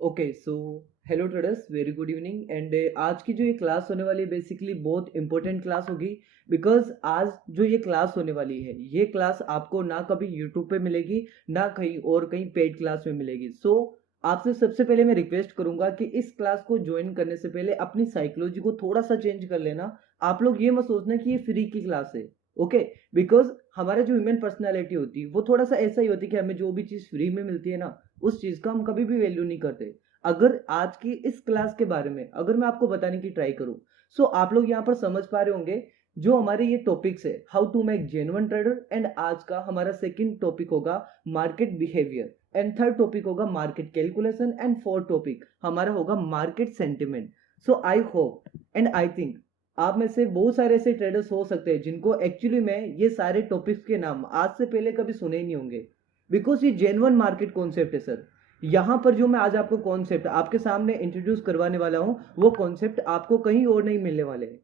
Okay so hello traders, very good evening. And आज की जो ये क्लास होने वाली है बेसिकली बहुत इंपॉर्टेंट क्लास होगी। बिकॉज आज जो ये क्लास होने वाली है ये क्लास आपको ना कभी यूट्यूब पे मिलेगी ना कहीं और कहीं पेड क्लास में मिलेगी। सो आपसे सबसे पहले मैं रिक्वेस्ट करूंगा कि इस क्लास को ज्वाइन करने से पहले अपनी साइकोलॉजी को थोड़ा सा चेंज कर लेना। आप लोग ये मत सोचना कि ये फ्री की क्लास है। ओके, बिकॉज हमारा जो ह्यूमन पर्सनैलिटी होती है वो थोड़ा सा ऐसा ही होती है कि हमें जो भी चीज़ फ्री में मिलती है ना उस चीज़ का हम कभी भी वैल्यू नहीं करते। अगर आज की इस क्लास के बारे में अगर मैं आपको बताने की ट्राई करूं, सो आप लोग यहाँ पर समझ पा रहे होंगे जो हमारे ये टॉपिक्स है how to make genuine trader. And आज का हमारा सेकंड टॉपिक होगा market behaviour, and third topic होगा market calculation, and fourth topic हमारा होगा market sentiment. So I hope and I think आप में से बहुत सारे ऐसे ट्रेडर्स हो सकते हैं जिनको एक्चुअली में ये सारे टॉपिक्स के नाम आज से पहले कभी सुने ही नहीं होंगे। बिकॉज ये जेन्युइन मार्केट कॉन्सेप्ट है सर। यहाँ पर जो मैं आज आपको कॉन्सेप्ट आपके सामने इंट्रोड्यूस करवाने वाला हूँ वो कॉन्सेप्ट आपको कहीं और नहीं मिलने वाले हैं।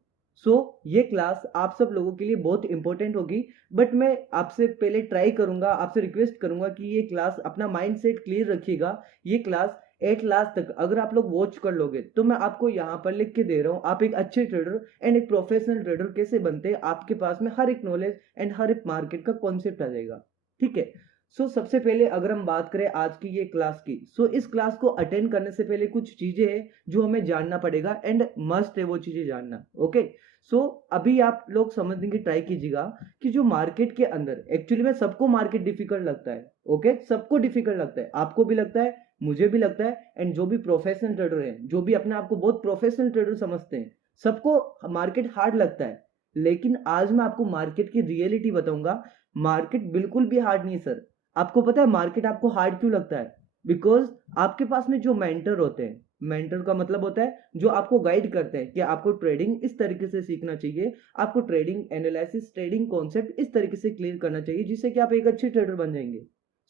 सो ये क्लास आप सब लोगों के लिए बहुत इंपॉर्टेंट होगी। बट मैं आपसे पहले ट्राई करूंगा, आपसे रिक्वेस्ट करूंगा कि ये क्लास अपना माइंड सेट क्लियर रखिएगा। ये क्लास एट लास्ट तक अगर आप लोग वॉच कर लोगे तो मैं आपको यहाँ पर लिख के दे रहा हूँ आप एक अच्छे ट्रेडर एंड एक प्रोफेशनल ट्रेडर कैसे बनते हैं। आपके पास में हर एक नॉलेज एंड हर एक मार्केट का कॉन्सेप्ट आ जाएगा। ठीक है। सबसे पहले अगर हम बात करें आज की ये क्लास की, इस क्लास को अटेंड करने से पहले कुछ चीजें हैं जो हमें जानना पड़ेगा एंड मस्ट है वो चीजें जानना। ओके। अभी आप लोग समझने की ट्राई कीजिएगा कि जो मार्केट के अंदर एक्चुअली में सबको मार्केट डिफिकल्ट लगता है। ओके, सबको डिफिकल्ट लगता है, आपको भी लगता है, मुझे भी लगता है, एंड जो भी प्रोफेशनल ट्रेडर है, जो भी अपने आप को बहुत प्रोफेशनल ट्रेडर समझते हैं, सबको मार्केट हार्ड लगता है। लेकिन आज मैं आपको मार्केट की रियलिटी बताऊंगा। मार्केट बिल्कुल भी हार्ड नहीं है सर। आपको पता है मार्केट आपको हार्ड क्यों लगता है? बिकॉज आपके पास में जो मेंटर होते हैं, मेंटर का मतलब होता है जो आपको गाइड करते हैं कि आपको ट्रेडिंग इस तरीके से सीखना चाहिए, आपको ट्रेडिंग एनालिसिस ट्रेडिंग कॉन्सेप्ट इस तरीके से क्लियर करना चाहिए जिससे कि आप एक अच्छे ट्रेडर बन जाएंगे।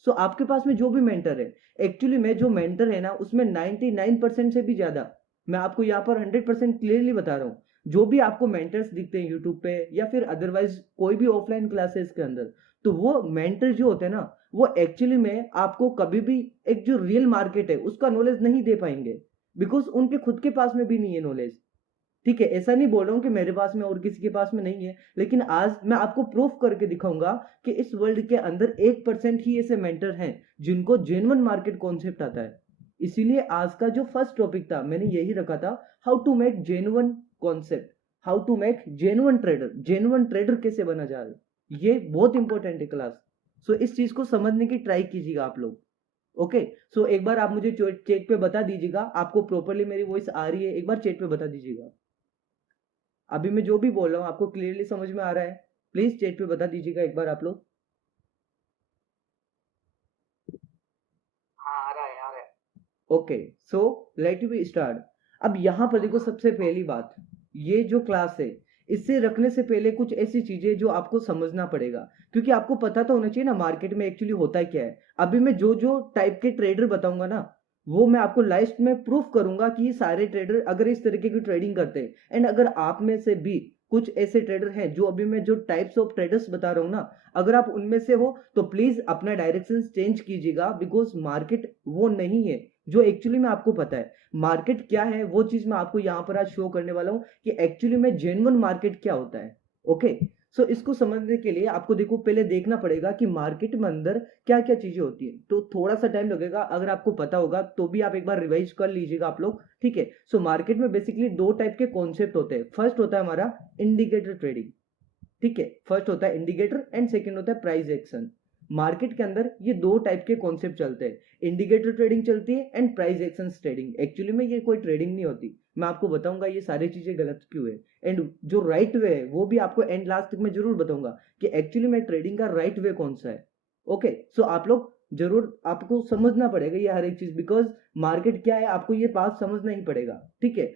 आपके पास में जो भी मेंटर है, एक्चुअली में जो मेंटर है ना उसमें 99% से भी ज्यादा, मैं आपको यहाँ पर 100% क्लियरली बता रहा हूँ, जो भी आपको मेंटर्स दिखते हैं यूट्यूब पे या फिर अदरवाइज कोई भी ऑफलाइन क्लासेस के अंदर, तो वो मेंटर जो होते हैं ना वो एक्चुअली में आपको कभी भी एक जो रियल मार्केट है उसका नॉलेज नहीं दे पाएंगे। बिकॉज उनके खुद के पास में भी नहीं है नॉलेज। ठीक है, ऐसा नहीं बोल रहा हूँ कि मेरे पास में और किसी के पास में नहीं है, लेकिन आज मैं आपको प्रूफ करके दिखाऊंगा कि इस वर्ल्ड के अंदर 1% ही ऐसे मेंटर हैं जिनको जेन्युइन मार्केट कॉन्सेप्ट आता है। इसीलिए आज का जो फर्स्ट टॉपिक था मैंने यही रखा था, how to make genuine concept, how to make genuine trader, genuine trader कैसे बना जाए। ये बहुत इंपॉर्टेंट है क्लास। इस चीज को समझने की ट्राई कीजिएगा आप लोग। ओके। एक बार आप मुझे चैट पे बता दीजिएगा आपको प्रॉपरली मेरी वॉइस आ रही है, एक बार चैट पे बता दीजिएगा। अभी मैं जो भी बोल रहा हूँ आपको क्लियरली समझ में आ रहा है? प्लीज चैट पे बता दीजिएगा एक बार आप लोग। हाँ, आ रहा है, आ रहा है। Okay, let be start. अब यहाँ पर देखो, सबसे पहली बात, ये जो क्लास है इससे रखने से पहले कुछ ऐसी चीजें जो आपको समझना पड़ेगा, क्योंकि आपको पता तो होना चाहिए ना मार्केट में एक्चुअली होता क्या है। अभी मैं जो जो टाइप के ट्रेडर बताऊंगा ना वो मैं आपको लास्ट में प्रूफ करूंगा कि ये सारे ट्रेडर अगर इस तरीके की ट्रेडिंग करते हैं, एंड अगर आप में से भी कुछ ऐसे ट्रेडर हैं जो अभी मैं जो टाइप्स ऑफ ट्रेडर्स बता रहा हूँ ना, अगर आप उनमें से हो तो प्लीज अपना डायरेक्शन चेंज कीजिएगा। बिकॉज मार्केट वो नहीं है जो एक्चुअली में आपको पता है। मार्केट क्या है वो चीज मैं आपको यहाँ पर आज शो करने वाला हूँ कि एक्चुअली में जेन्युइन मार्केट क्या होता है। ओके। इसको समझने के लिए आपको देखो पहले देखना पड़ेगा कि मार्केट में अंदर क्या क्या चीजें होती है, तो थोड़ा सा टाइम लगेगा, अगर आपको पता होगा तो भी आप एक बार रिवाइज कर लीजिएगा आप लोग। ठीक है। मार्केट में बेसिकली दो टाइप के कॉन्सेप्ट होते हैं। फर्स्ट होता है हमारा इंडिकेटर ट्रेडिंग। ठीक है, फर्स्ट होता है इंडिकेटर एंड सेकंड होता है प्राइस एक्शन। मार्केट के अंदर ये दो टाइप के कॉन्सेप्ट चलते हैं, इंडिकेटर ट्रेडिंग चलती है and price action trading. Actually में ये कोई ट्रेडिंग नहीं होती, मैं आपको बताऊंगा ये सारी चीजें गलत क्यों है, एंड जो राइट वे है वो भी आपको एंड लास्ट तक मैं जरूर बताऊंगा कि एक्चुअली में ट्रेडिंग का राइट वे कौन सा है। ओके। आप लोग जरूर आपको समझना पड़ेगा ये हर एक चीज, बिकॉज मार्केट क्या है आपको ये बात समझना ही पड़ेगा। ठीक है।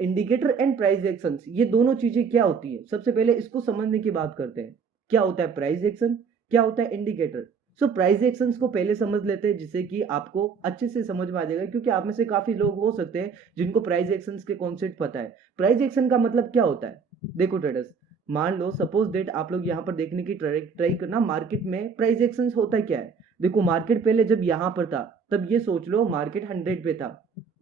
इंडिकेटर एंड प्राइस एक्शन ये दोनों चीजें क्या होती है, सबसे पहले इसको समझने की बात करते हैं। क्या होता है प्राइस एक्शन, क्या होता है इंडिकेटर। प्राइस एक्शंस को पहले समझ लेते हैं जिससे कि आपको अच्छे से समझ में आ जाएगा, क्योंकि आप में से काफी लोग हो सकते हैं जिनको प्राइस एक्शंस के कॉन्सेप्ट पता है। प्राइस एक्शन का मतलब क्या होता है? देखो ट्रेडर्स, मान लो सपोज डेट आप लोग यहाँ पर देखने की ट्राई करना मार्केट में प्राइस एक्शन होता है क्या है। देखो मार्केट पहले जब यहाँ पर था तब ये सोच लो मार्केट 100 पे था,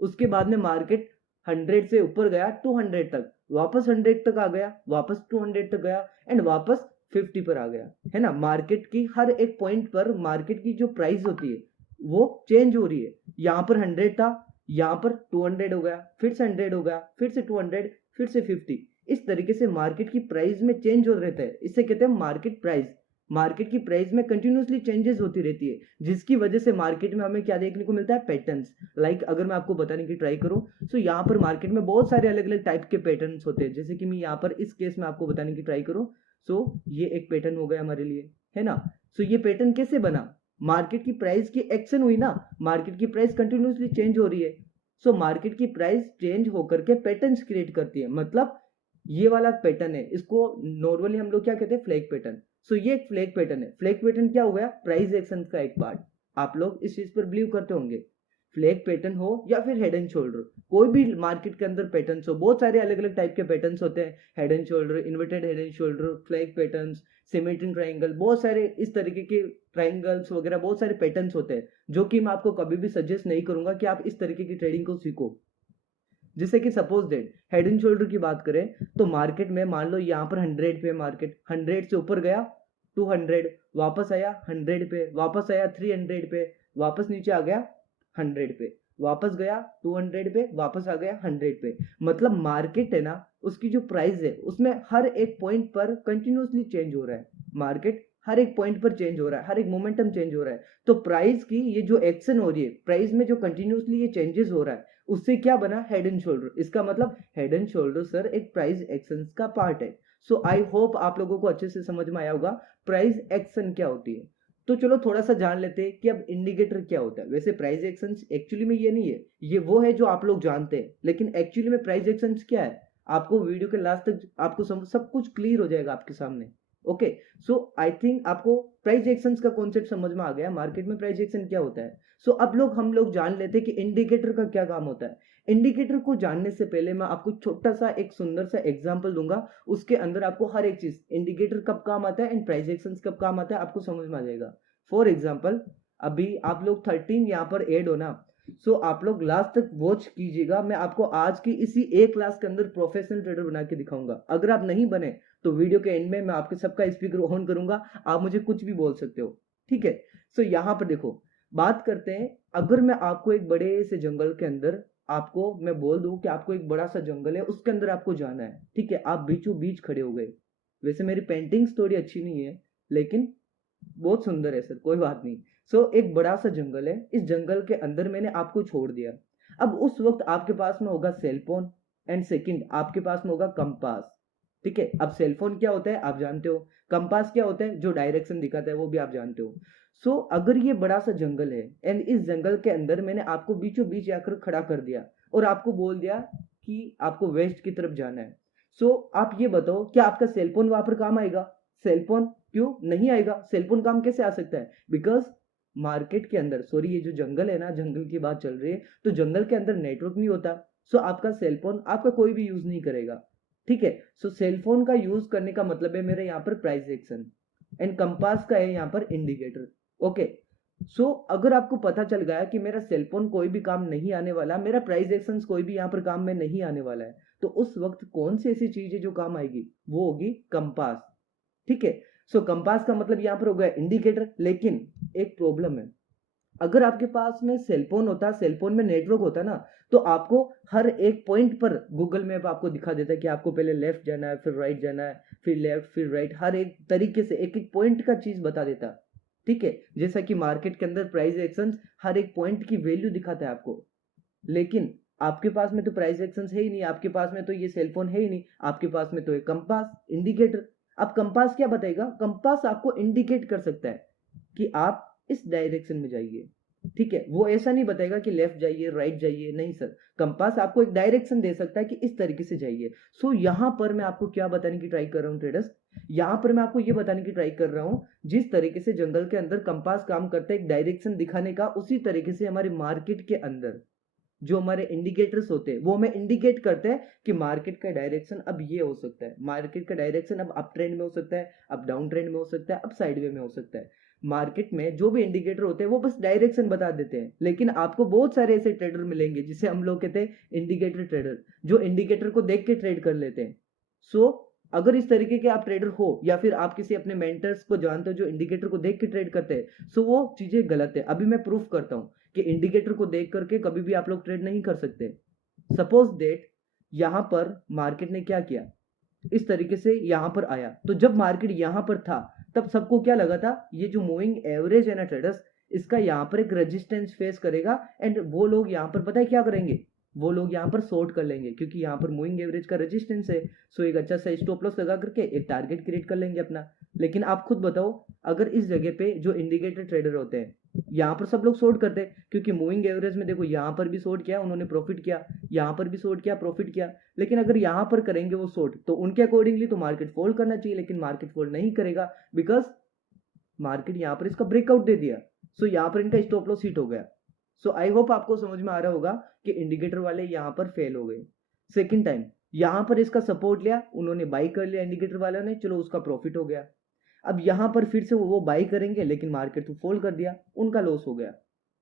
उसके बाद में मार्केट 100 से ऊपर गया 200 तक, वापस 100 तक आ गया, वापस 200 तक गया एंड वापस 50 पर आ गया, है ना। मार्केट की हर एक पॉइंट पर मार्केट की जो प्राइस होती है वो चेंज हो रही है। यहाँ पर 100 था, यहाँ पर 200 हो गया, फिर से 100 हो गया, फिर से 200, फिर से 50। इस तरीके से मार्केट की प्राइस में चेंज हो रहता है, इसे कहते हैं मार्केट प्राइस। मार्केट की प्राइस में कंटिन्यूसली चेंजेस होती रहती है, जिसकी वजह से मार्केट में हमें क्या देखने को मिलता है, पैटर्न्स। लाइक अगर मैं आपको बताने की ट्राई करूं तो यहाँ पर मार्केट में बहुत सारे अलग अलग टाइप के पैटर्न्स होते हैं। जैसे कि मैं यहाँ पर इस केस में आपको बताने की ट्राई करूं, सो ये एक पैटर्न हो गया हमारे लिए, है ना। सो ये पैटर्न कैसे बना, मार्केट की प्राइस की एक्शन हुई ना, मार्केट की प्राइस कंटिन्यूसली चेंज हो रही है। सो मार्केट की प्राइस चेंज होकर के पैटर्न्स क्रिएट करती है, मतलब ये वाला पैटर्न है, इसको नॉर्मली हम लोग क्या कहते हैं, फ्लैग पैटर्न। सो ये एक फ्लैग पैटर्न है। फ्लैग पैटर्न क्या हो गया, प्राइस एक्शन का एक पार्ट। आप लोग इस चीज पर बिलीव करते होंगे, फ्लैग पैटर्न हो या फिर हेड एंड शोल्डर, कोई भी मार्केट के अंदर पैटर्न्स हो, बहुत सारे अलग अलग टाइप के पैटर्न्स होते हैं। Head and shoulder, inverted head and shoulder, flag patterns, symmetric triangle, बहुत सारे इस तरीके के ट्राइंगल्स वगैरह, बहुत सारे पैटर्न्स होते हैं, जो कि मैं आपको कभी भी सजेस्ट नहीं करूंगा कि आप इस तरीके की ट्रेडिंग को सीखो। जैसे कि suppose that head and shoulder की बात करें तो मार्केट में मान लो यहाँ पर 100 पे, मार्केट 100 से ऊपर गया 200, वापस आया 100 पे, वापस आया 300 पे, वापस नीचे आ गया 100 पे, वापस गया 200 पे, वापस आ गया 100 पे। मतलब मार्केट है ना, उसकी जो प्राइस है उसमें हर एक पॉइंट पर कंटिन्यूसली चेंज हो रहा है। मार्केट हर एक पॉइंट पर चेंज हो रहा है, हर एक मोमेंटम चेंज हो रहा है। तो प्राइस की ये जो एक्शन हो रही है, प्राइस में जो कंटिन्यूसली ये चेंजेस हो रहा है, उससे क्या बना, हेड एंड शोल्डर। इसका मतलब हेड एंड शोल्डर सर एक प्राइस एक्शन का पार्ट है। सो आई होप आप लोगों को अच्छे से समझ में आया होगा प्राइस एक्शन क्या होती है। तो चलो थोड़ा सा जान लेते हैं कि अब इंडिकेटर क्या होता है। वैसे प्राइस एक्शन एक्चुअली में ये नहीं है, ये वो है जो आप लोग जानते हैं, लेकिन एक्चुअली में प्राइस एक्शन क्या है, आपको वीडियो के लास्ट तक आपको सब कुछ क्लियर हो जाएगा आपके सामने। ओके, सो आई थिंक आपको प्राइस एक्शन का कॉन्सेप्ट समझ में आ गया, मार्केट में प्राइस एक्शन क्या होता है। सो अब हम लोग जान लेते हैं कि इंडिकेटर का क्या काम होता है। इंडिकेटर को जानने से पहले मैं आपको छोटा सा एक सुंदर सा एग्जांपल दूंगा, उसके अंदर आपको हर एक चीज, इंडिकेटर कब काम आता है एंड प्राइस एक्शन कब काम आता है, आपको समझ में आ जाएगा। फॉर एग्जाम्पल, अभी आप लोग 13 यहाँ पर एड हो ना, सो आप लोग लास्ट तक वॉच कीजिएगा। मैं आपको आज की इसी एक क्लास के अंदर प्रोफेशनल ट्रेडर बना के दिखाऊंगा। अगर आप नहीं बने तो वीडियो के एंड में मैं आपके सबका स्पीकर ऑन करूंगा, आप मुझे कुछ भी बोल सकते हो, ठीक है। सो यहाँ पर देखो, बात करते हैं, अगर मैं आपको एक बड़े से जंगल के अंदर, आपको मैं बोल दूं कि आपको एक बड़ा सा जंगल है, उसके अंदर आपको जाना है, ठीक है। आप बीचों बीच खड़े हो गए। वैसे मेरी पेंटिंग्स थोड़ी अच्छी नहीं है, लेकिन बहुत सुंदर है सर, कोई बात नहीं। सो एक बड़ा सा जंगल है, इस जंगल के अंदर मैंने आपको छोड़ दिया। अब उस वक्त आपके पास में होगा सेलफोन, एंड सेकंड आपके पास में होगा कंपास, ठीक है। अब सेलफोन क्या होता है आप जानते हो, कंपास क्या होता है जो डायरेक्शन दिखाता है वो भी आप जानते हो। सो अगर ये बड़ा सा जंगल है एंड इस जंगल के अंदर मैंने आपको बीचों बीच आकर खड़ा कर दिया और आपको बोल दिया कि आपको वेस्ट की तरफ जाना है। सो आप ये बताओ क्या आपका सेलफोन वहां पर काम आएगा, सेलफोन क्यों नहीं आएगा, सेलफोन काम कैसे आ सकता है, बिकॉज मार्केट के अंदर, सॉरी ये जो जंगल है ना, जंगल की बात चल रही है, तो जंगल के अंदर नेटवर्क नहीं होता। सो आपका सेलफोन आपका कोई भी यूज नहीं करेगा, ठीक है। सो सेलफोन का यूज करने का मतलब है मेरे यहाँ पर प्राइस एक्शन, एंड कंपास का है यहाँ पर इंडिकेटर। ओके, सो अगर आपको पता चल गया कि मेरा सेलफोन कोई भी काम नहीं आने वाला, मेरा प्राइस एक्शन कोई भी यहाँ पर काम में नहीं आने वाला है, तो उस वक्त कौन सी ऐसी चीज है जो काम आएगी, वो होगी कंपास, ठीक है। सो कंपास का मतलब यहां पर हो गया इंडिकेटर। लेकिन एक प्रॉब्लम है, अगर आपके पास में सेलफोन होता, सेलफोन में नेटवर्क होता ना, तो आपको हर एक पॉइंट पर गूगल मैप आपको दिखा देता है कि आपको पहले लेफ्ट जाना है, फिर राइट जाना है, फिर लेफ्ट फिर राइट, हर एक तरीके से एक एक पॉइंट का चीज बता देता, ठीक है। जैसा कि मार्केट के अंदर प्राइस एक्शन हर एक पॉइंट की वैल्यू दिखाता है आपको, लेकिन आपके पास में तो प्राइस एक्शन है ही नहीं, आपके पास में तो ये सेलफोन है ही नहीं, आपके पास में तो एक कंपास इंडिकेटर। अब कंपास क्या बताएगा, कंपास आपको इंडिकेट कर सकता है कि आप इस डायरेक्शन में जाइए, ठीक है। वो ऐसा नहीं बताएगा कि लेफ्ट जाइए राइट जाइए, नहीं सर, कंपास आपको एक डायरेक्शन दे सकता है कि इस तरीके से जाइए। सो यहां पर मैं आपको क्या बताने की ट्राई कर रहा हूं ट्रेडर्स, यहां पर मैं आपको ये बताने की ट्राई कर रहा हूं, जिस तरीके से जंगल के अंदर कंपास काम करता है एक डायरेक्शन दिखाने का, उसी तरीके से हमारे मार्केट के अंदर जो हमारे इंडिकेटर्स होते हैं वो हमें इंडिकेट करते हैं कि मार्केट का डायरेक्शन अब ये हो सकता है, मार्केट का डायरेक्शन अब ट्रेंड में हो सकता है, अब डाउन ट्रेंड में हो सकता है, अब साइड वे में हो सकता है। मार्केट में जो भी इंडिकेटर होते हैं वो बस डायरेक्शन बता देते हैं, लेकिन आपको बहुत सारे ऐसे ट्रेडर मिलेंगे जिसे हम लोग कहते हैं इंडिकेटर ट्रेडर, जो इंडिकेटर को देख के ट्रेड कर लेते हैं। सो अगर इस तरीके के आप ट्रेडर हो या फिर आप किसी अपने मेंटर्स को जानते हो जो इंडिकेटर को देख के ट्रेड करते हैं, सो वो चीजें गलत है। अभी मैं प्रूफ करता हूं कि इंडिकेटर को देख करके कभी भी आप लोग ट्रेड नहीं कर सकते। सपोज डेट यहां पर मार्केट ने क्या किया, इस तरीके से यहां पर आया, तो जब मार्केट यहां पर था तब सबको क्या लगा था, ये जो मूविंग एवरेज है ना ट्रेडर्स, इसका यहां पर एक रेजिस्टेंस फेस करेगा एंड वो लोग यहां पर पता है क्या करेंगे, वो लोग यहां पर शॉर्ट कर लेंगे क्योंकि यहां पर मूविंग एवरेज का रेजिस्टेंस है। सो एक अच्छा सा स्टॉप लॉस लगा करके एक टारगेट क्रिएट कर लेंगे अपना। लेकिन आप खुद बताओ, अगर इस जगह पे जो इंडिकेटर ट्रेडर होते हैं यहां पर सब लोग शॉर्ट करते हैं, क्योंकि मूविंग एवरेज में देखो यहां पर भी शॉर्ट किया उन्होंने प्रॉफिट किया, यहां पर भी शॉर्ट किया प्रॉफिट किया, लेकिन अगर यहां पर करेंगे वो शॉर्ट तो उनके अकॉर्डिंगली तो मार्केट फॉल करना चाहिए, लेकिन मार्केट फॉल नहीं करेगा बिकॉज मार्केट यहां पर इसका ब्रेकआउट दे दिया। सो यहां पर इनका स्टॉप लॉस हिट हो गया। सो आई होप आपको समझ में आ रहा होगा कि इंडिकेटर वाले यहां पर फेल हो गए। सेकंड टाइम यहां पर इसका सपोर्ट लिया, उन्होंने बाई कर लिया इंडिकेटर वालों ने, चलो उसका प्रॉफिट हो गया। अब यहां पर फिर से वो बाई करेंगे लेकिन मार्केट तो फॉल कर दिया, उनका लॉस हो गया,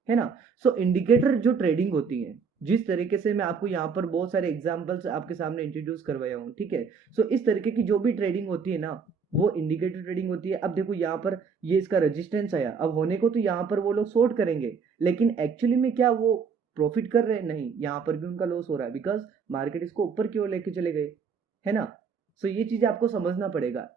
है ना। सो इंडिकेटर जो ट्रेडिंग होती है, जिस तरीके से मैं आपको यहाँ पर बहुत सारे एग्जांपल्स आपके सामने इंट्रोड्यूस करवाया हूँ, ठीक है। सो इस तरीके की जो भी ट्रेडिंग होती है ना, वो इंडिकेटर ट्रेडिंग होती है। अब देखो यहाँ पर ये इसका रेजिस्टेंस आया, अब होने को तो यहाँ पर वो लोग शॉर्ट करेंगे, लेकिन एक्चुअली में क्या वो प्रॉफिट कर रहे हैं, नहीं, यहाँ पर भी उनका लॉस हो रहा है बिकॉज मार्केट इसको ऊपर की ओर लेके चले गए, है ना। सो ये चीजें आपको समझना पड़ेगा।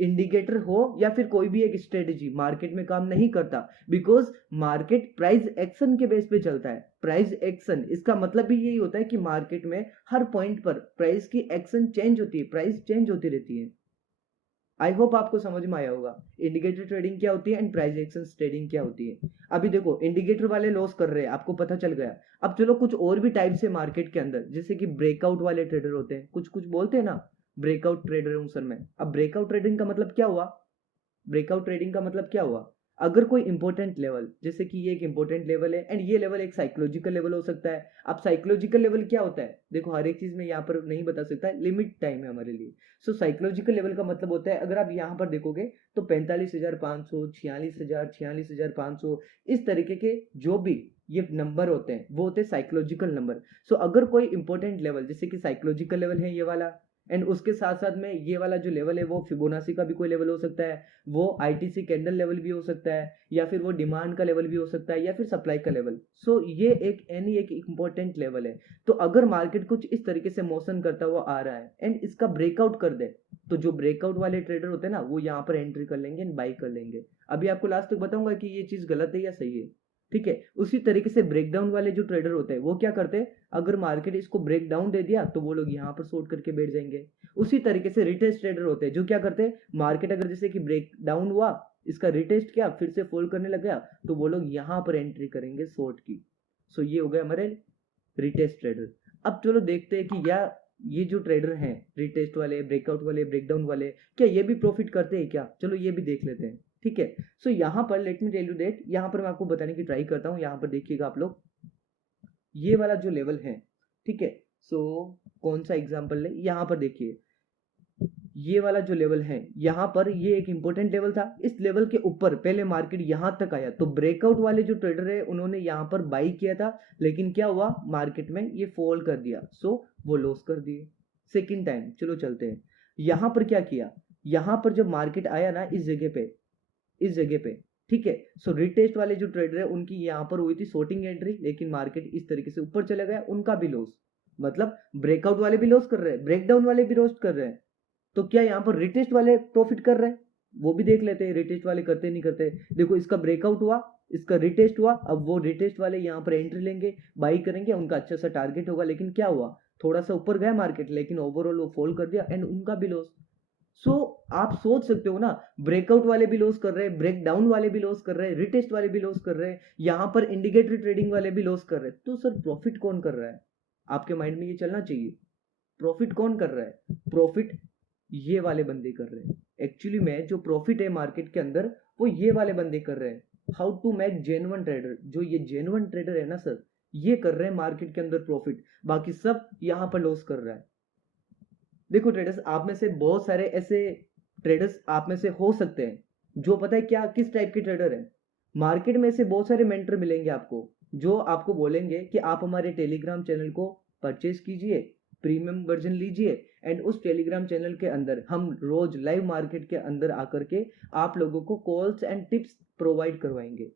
इंडिकेटर हो या फिर कोई भी एक स्ट्रेटेजी मार्केट में काम नहीं करता, बिकॉज मार्केट प्राइस एक्शन के बेस पे चलता है। प्राइस एक्शन इसका मतलब भी यही होता है कि मार्केट में हर पॉइंट पर प्राइस की एक्शन चेंज होती है, प्राइस चेंज होती रहती है। आई होप आपको समझ में आया होगा इंडिकेटर ट्रेडिंग क्या होती है एंड प्राइस एक्शन ट्रेडिंग क्या होती है। अभी देखो इंडिकेटर वाले लॉस कर रहे हैं, आपको पता चल गया। अब चलो कुछ और भी टाइप से मार्केट के अंदर, जैसे कि ब्रेकआउट वाले ट्रेडर होते हैं, कुछ कुछ बोलते हैं ना ब्रेकआउट ट्रेडर हूं सर मैं। अब ब्रेकआउट ट्रेडिंग का मतलब क्या हुआ, ब्रेकआउट ट्रेडिंग का मतलब क्या हुआ, अगर कोई इंपॉर्टेंट लेवल, जैसे कि ये एक इंपॉर्टेंट लेवल है एंड ये लेवल एक साइकोलॉजिकल लेवल हो सकता है। अब साइकोलॉजिकल लेवल क्या होता है, देखो हर एक चीज में यहाँ पर नहीं बता सकता, लिमिट टाइम है हमारे लिए। सो साइकोलॉजिकल लेवल का मतलब होता है, अगर आप यहाँ पर देखोगे तो 45,500, 46,000, 46,500, इस तरीके के जो भी ये नंबर होते हैं वो होते हैं साइकोलॉजिकल नंबर। सो अगर कोई इंपॉर्टेंट लेवल, जैसे कि साइकोलॉजिकल लेवल है ये वाला, एंड उसके साथ साथ में ये वाला जो लेवल है वो फिबोनाची का भी कोई लेवल हो सकता है, वो आईटीसी कैंडल लेवल भी हो सकता है, या फिर वो डिमांड का लेवल भी हो सकता है, या फिर सप्लाई का लेवल। सो ये एक एनी एक इंपॉर्टेंट लेवल है। तो अगर मार्केट कुछ इस तरीके से मोशन करता हुआ आ रहा है एंड इसका ब्रेकआउट कर दे, तो जो ब्रेकआउट वाले ट्रेडर होते हैं ना वो यहाँ पर एंट्री कर लेंगे एंड बाई कर लेंगे। अभी आपको लास्ट तक बताऊंगा कि ये चीज गलत है या सही है, ठीक है। उसी तरीके से ब्रेकडाउन वाले जो ट्रेडर होते हैं वो क्या करते हैं, अगर मार्केट इसको ब्रेक डाउन दे दिया तो वो लोग यहाँ पर शॉर्ट करके बैठ जाएंगे। उसी तरीके से रिटेस्ट ट्रेडर होते हैं जो क्या करते हैं, मार्केट अगर जैसे कि ब्रेक डाउन हुआ, इसका रिटेस्ट किया, फिर से फॉल करने लग गया, तो वो लोग यहाँ पर एंट्री करेंगे शॉर्ट की। सो ये हो गए हमारे रिटेस्ट ट्रेडर। अब चलो देखते हैं कि या ये जो ट्रेडर हैं रिटेस्ट वाले, ब्रेकआउट वाले, ब्रेकडाउन वाले, क्या ये भी प्रॉफिट करते हैं क्या, चलो ये भी देख लेते हैं, ठीक है। सो यहाँ पर let me tell you that, यहाँ पर मैं आपको बताने की ट्राई करता हूँ। यहाँ पर देखिएगा आप लोग, ये वाला जो लेवल है, ठीक है। सो कौन सा एग्जांपल है, यहाँ पर देखिए ये वाला जो लेवल है, यहाँ पर ये एक इंपॉर्टेंट लेवल था। इस लेवल के ऊपर पहले मार्केट यहाँ तक आया, तो ब्रेकआउट वाले जो ट्रेडर है उन्होंने यहाँ पर बाई किया था, लेकिन क्या हुआ मार्केट में ये फॉल कर दिया, सो वो लॉस कर दिए। सेकेंड टाइम चलो चलते हैं, यहाँ पर क्या किया, यहाँ पर जब मार्केट आया ना इस जगह पे, इस जगह पे, ठीक है। सो रिटेस्ट वाले जो ट्रेडर है उनकी यहाँ पर हुई थी शॉर्टिंग एंट्री, लेकिन मार्केट इस तरीके से ऊपर चला गया, उनका भी लॉस। मतलब ब्रेकआउट वाले भी लॉस कर रहे हैं, ब्रेकडाउन वाले भी लॉस कर रहे हैं, तो क्या यहाँ पर रिटेस्ट वाले प्रॉफिट कर रहे हैं, वो भी देख लेते हैं रिटेस्ट वाले करते नहीं करते। देखो इसका ब्रेकआउट हुआ, इसका रिटेस्ट हुआ, अब वो रिटेस्ट वाले यहाँ पर एंट्री लेंगे, बाई करेंगे, उनका अच्छा सा टारगेट होगा, लेकिन क्या हुआ, थोड़ा सा ऊपर गया मार्केट, लेकिन ओवरऑल वो फॉल कर दिया एंड उनका भी लॉस। सो आप सोच सकते हो ना, ब्रेकआउट वाले भी लॉस कर रहे हैं, ब्रेक डाउन वाले भी लॉस कर रहे हैं, रिटेस्ट वाले भी लॉस कर रहे हैं, यहाँ पर इंडिकेटर ट्रेडिंग वाले भी लॉस कर रहे हैं, तो सर प्रॉफिट कौन कर रहा है, आपके माइंड में ये चलना चाहिए। प्रॉफिट कौन कर रहा है, प्रॉफिट ये वाले बंदे कर रहे हैं। एक्चुअली में जो प्रॉफिट है मार्केट के अंदर वो ये वाले बंदे कर रहे हैं। How to make genuine trader, जो ये जेन्युइन ट्रेडर है ना सर, ये कर रहे हैं मार्केट के अंदर प्रॉफिट, बाकी सब यहाँ पर लॉस कर रहा है। देखो ट्रेडर्स, आप में से बहुत सारे ऐसे ट्रेडर्स आप में से हो सकते हैं जो पता है क्या किस टाइप के ट्रेडर है। मार्केट में ऐसे बहुत सारे मेंटर मिलेंगे आपको, जो आपको बोलेंगे कि आप हमारे टेलीग्राम चैनल को परचेज कीजिए, प्रीमियम वर्जन लीजिए, एंड उस टेलीग्राम चैनल के अंदर हम रोज लाइव मार्केट के अंदर आकर के आप लोगों को कॉल्स एंड टिप्स प्रोवाइड करवाएंगे।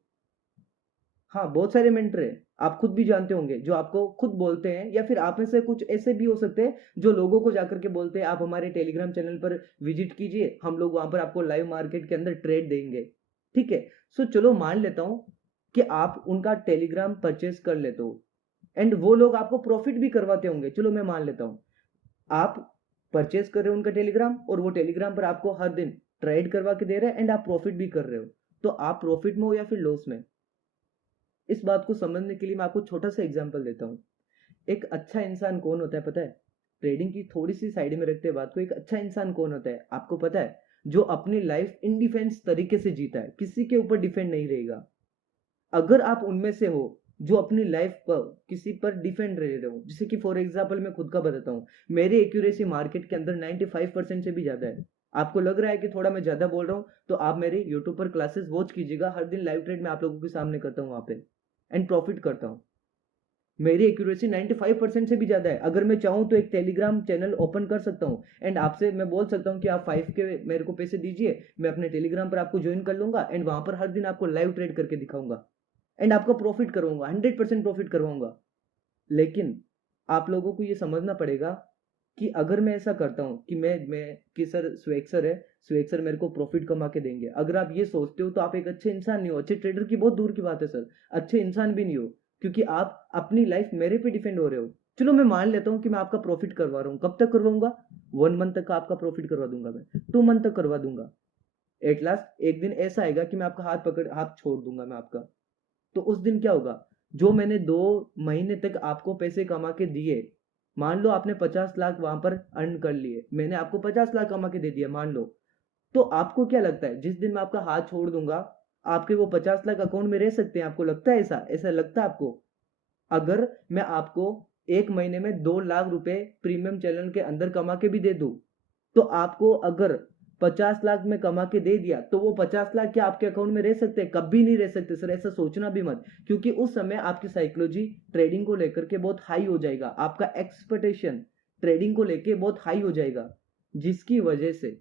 हाँ, बहुत सारे मेंटर हैं, आप खुद भी जानते होंगे, जो आपको खुद बोलते हैं, या फिर आप में से कुछ ऐसे भी हो सकते हैं जो लोगों को जाकर के बोलते हैं आप हमारे टेलीग्राम चैनल पर विजिट कीजिए, हम लोग वहां पर आपको लाइव मार्केट के अंदर ट्रेड देंगे। ठीक है, सो चलो मान लेता हूं कि आप उनका टेलीग्राम परचेज कर लेते हो, एंड वो लोग आपको प्रॉफिट भी करवाते होंगे। चलो मैं मान लेता हूं आप परचेज कर रहे हो उनका टेलीग्राम, और वो टेलीग्राम पर आपको हर दिन ट्रेड करवा के दे रहे हैं, एंड आप प्रॉफिट भी कर रहे हो। तो आप प्रॉफिट में हो या फिर लॉस में? इस बात को समझने के लिए मैं आपको छोटा सा एग्जांपल देता हूँ। एक अच्छा इंसान कौन होता है पता है? ट्रेडिंग की थोड़ी सी साइड में रखते हैं बात को, एक अच्छा इंसान कौन होता है आपको पता है? जो अपनी लाइफ इंडिफेंस तरीके से जीता है, किसी के ऊपर डिपेंड नहीं रहेगा। अगर आप उनमें से हो जो अपनी लाइफ पर किसी पर डिपेंड रह रहे हो, जैसे कि फॉर एग्जाम्पल मैं खुद का बताता हूँ, मेरी एक्यूरेसी मार्केट के अंदर 95% से भी ज्यादा है। आपको लग रहा है कि थोड़ा मैं ज्यादा बोल रहा हूँ, तो आप मेरे यूट्यूब पर क्लासेस वॉच कीजिएगा, हर दिन लाइव ट्रेड में आप लोगों के सामने करता हूँ वहां पे, एंड प्रॉफिट करता हूँ। मेरी एक्यूरेसी 95% से भी ज्यादा है। अगर मैं चाहूँ तो एक टेलीग्राम चैनल ओपन कर सकता हूँ, एंड आपसे मैं बोल सकता हूँ कि आप 5K मेरे को पैसे दीजिए, मैं अपने टेलीग्राम पर आपको ज्वाइन कर लूंगा, एंड वहां पर हर दिन आपको लाइव ट्रेड करके दिखाऊंगा, एंड आपको प्रॉफिट करवाऊंगा, 100% प्रॉफिट करवाऊंगा। लेकिन आप लोगों को ये समझना पड़ेगा कि अगर मैं ऐसा करता हूँ कि मैं कि सर स्वेक्सर है, स्वेक्सर मेरे को प्रॉफिट कमा के देंगे, अगर आप ये सोचते हो तो आप एक अच्छे इंसान नहीं हो। अच्छे ट्रेडर की बहुत दूर की बात है सर, अच्छे इंसान भी नहीं हो, क्योंकि आप अपनी लाइफ मेरे पे डिपेंड हो रहे हो। चलो मैं मान लेता हूँ कि मैं आपका प्रॉफिट करवा रहा हूँ, कब तक करवाऊंगा? 1 मंथ तक का आपका प्रॉफिट करवा दूंगा, मैं 2 मंथ तक करवा दूंगा। एट लास्ट एक दिन ऐसा आएगा कि मैं आपका हाथ छोड़ दूंगा मैं आपका। तो उस दिन क्या होगा? जो मैंने 2 महीने तक आपको पैसे कमा के दिए, मान लो आपने 50 लाख वहां पर अर्न कर लिए, मैंने आपको 50 लाख कमा के दे दिया मान लो, तो आपको क्या लगता है जिस दिन मैं आपका हाथ छोड़ दूंगा, आपके वो 50 लाख अकाउंट में रह सकते हैं? आपको लगता है ऐसा ऐसा लगता है आपको? अगर मैं आपको 1 महीने में 2 लाख रुपए प्रीमियम चैनल के अंदर कमा के भी दे दूं, तो आपको अगर 50 लाख में कमा के दे दिया, तो वो 50 लाख क्या आपके अकाउंट में रह सकते हैं? कभी नहीं रह सकते सर, ऐसा सोचना भी मत, क्योंकि उस समय आपकी साइकोलॉजी ट्रेडिंग को लेकर के बहुत हाई हो जाएगा, आपका एक्सपेक्टेशन ट्रेडिंग को लेकर बहुत हाई हो जाएगा, जिसकी वजह से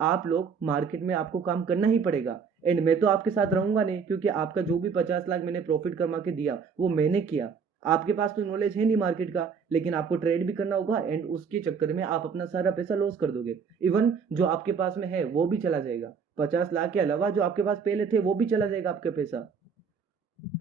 आप लोग मार्केट में आपको काम करना ही पड़ेगा। एंड मैं तो आपके साथ रहूंगा नहीं, क्योंकि आपका जो भी 50 लाख मैंने प्रॉफिट कमा के दिया वो मैंने किया। आपके पास तो नॉलेज है नहीं मार्केट का, लेकिन आपको ट्रेड भी करना होगा, एंड उसके चक्कर में आप अपना सारा पैसा लॉस कर दोगे। इवन जो आपके पास में है वो भी चला जाएगा, 50 लाख के अलावा जो आपके पास पहले थे वो भी चला जाएगा आपका पैसा।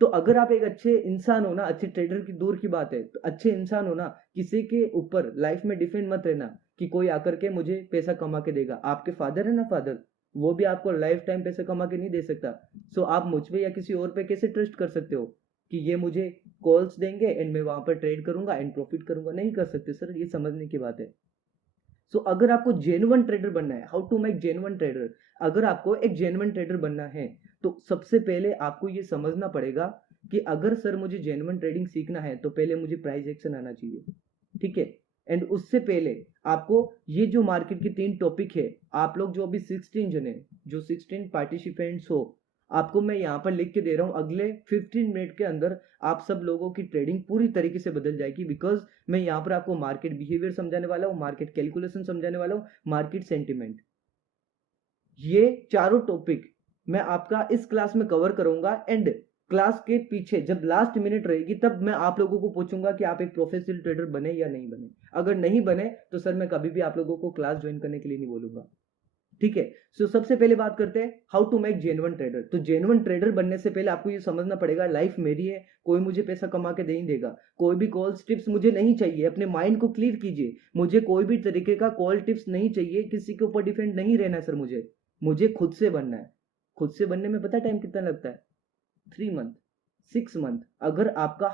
तो अगर आप एक अच्छे इंसान हो ना, अच्छे ट्रेडर की दूर की बात है, तो अच्छे इंसान हो ना, किसी के ऊपर लाइफ में डिपेंड मत रहना कि कोई आकर के मुझे पैसा कमा के देगा। आपके फादर है ना, फादर, वो भी आपको लाइफ टाइम पैसे कमा के नहीं दे सकता। सो आप मुझ पे या किसी और पे कैसे ट्रस्ट कर सकते हो कि ये मुझे कॉल्स देंगे एंड मैं वहां पर ट्रेड करूंगा एंड प्रॉफिट करूंगा? नहीं कर सकते सर, ये समझने की बात है। सो अगर आपको जेन्युइन ट्रेडर बनना है, how to make genuine trader, अगर आपको एक जेन्युइन ट्रेडर बनना है, तो सबसे पहले आपको ये समझना पड़ेगा कि अगर सर मुझे जेन्युइन ट्रेडिंग सीखना है, तो पहले मुझे प्राइस एक्शन आना चाहिए। ठीक है, एंड उससे पहले आपको ये जो मार्केट की 3 टॉपिक है, आप लोग जो अभी 16 जने, जो 16 पार्टिसिपेंट्स हो, आपको मैं यहाँ पर लिख के दे रहा हूँ, अगले 15 मिनट के अंदर आप सब लोगों की ट्रेडिंग पूरी तरीके से बदल जाएगी। बिकॉज मैं यहाँ पर आपको मार्केट बिहेवियर समझाने वाला हूँ, मार्केट कैलकुलेशन समझाने वाला हूँ, मार्केट सेंटिमेंट, ये चारों टॉपिक मैं आपका इस क्लास में कवर करूंगा। एंड क्लास के पीछे जब लास्ट मिनट रहेगी, तब मैं आप लोगों को पूछूंगा कि आप एक प्रोफेशनल ट्रेडर बने या नहीं बने। अगर नहीं बने तो सर मैं कभी भी आप लोगों को क्लास ज्वाइन करने के लिए नहीं बोलूंगा। ठीक है, सो सबसे पहले बात करते हैं how to make genuine trader. तो जेन्युइन ट्रेडर बनने से पहले आपको ये समझना पड़ेगा, लाइफ मेरी है, कोई मुझे पैसा कमा के नहीं देगा, कोई भी कॉल्स टिप्स मुझे नहीं चाहिए। अपने माइंड को क्लियर कीजिए, मुझे कोई भी तरीके का कॉल टिप्स नहीं चाहिए, किसी के ऊपर डिपेंड नहीं रहना है सर। मुझे खुद से बनना है। खुद से बनने में पता है टाइम कितना लगता है? 3 मंथ, 6 मंथ। अगर आपका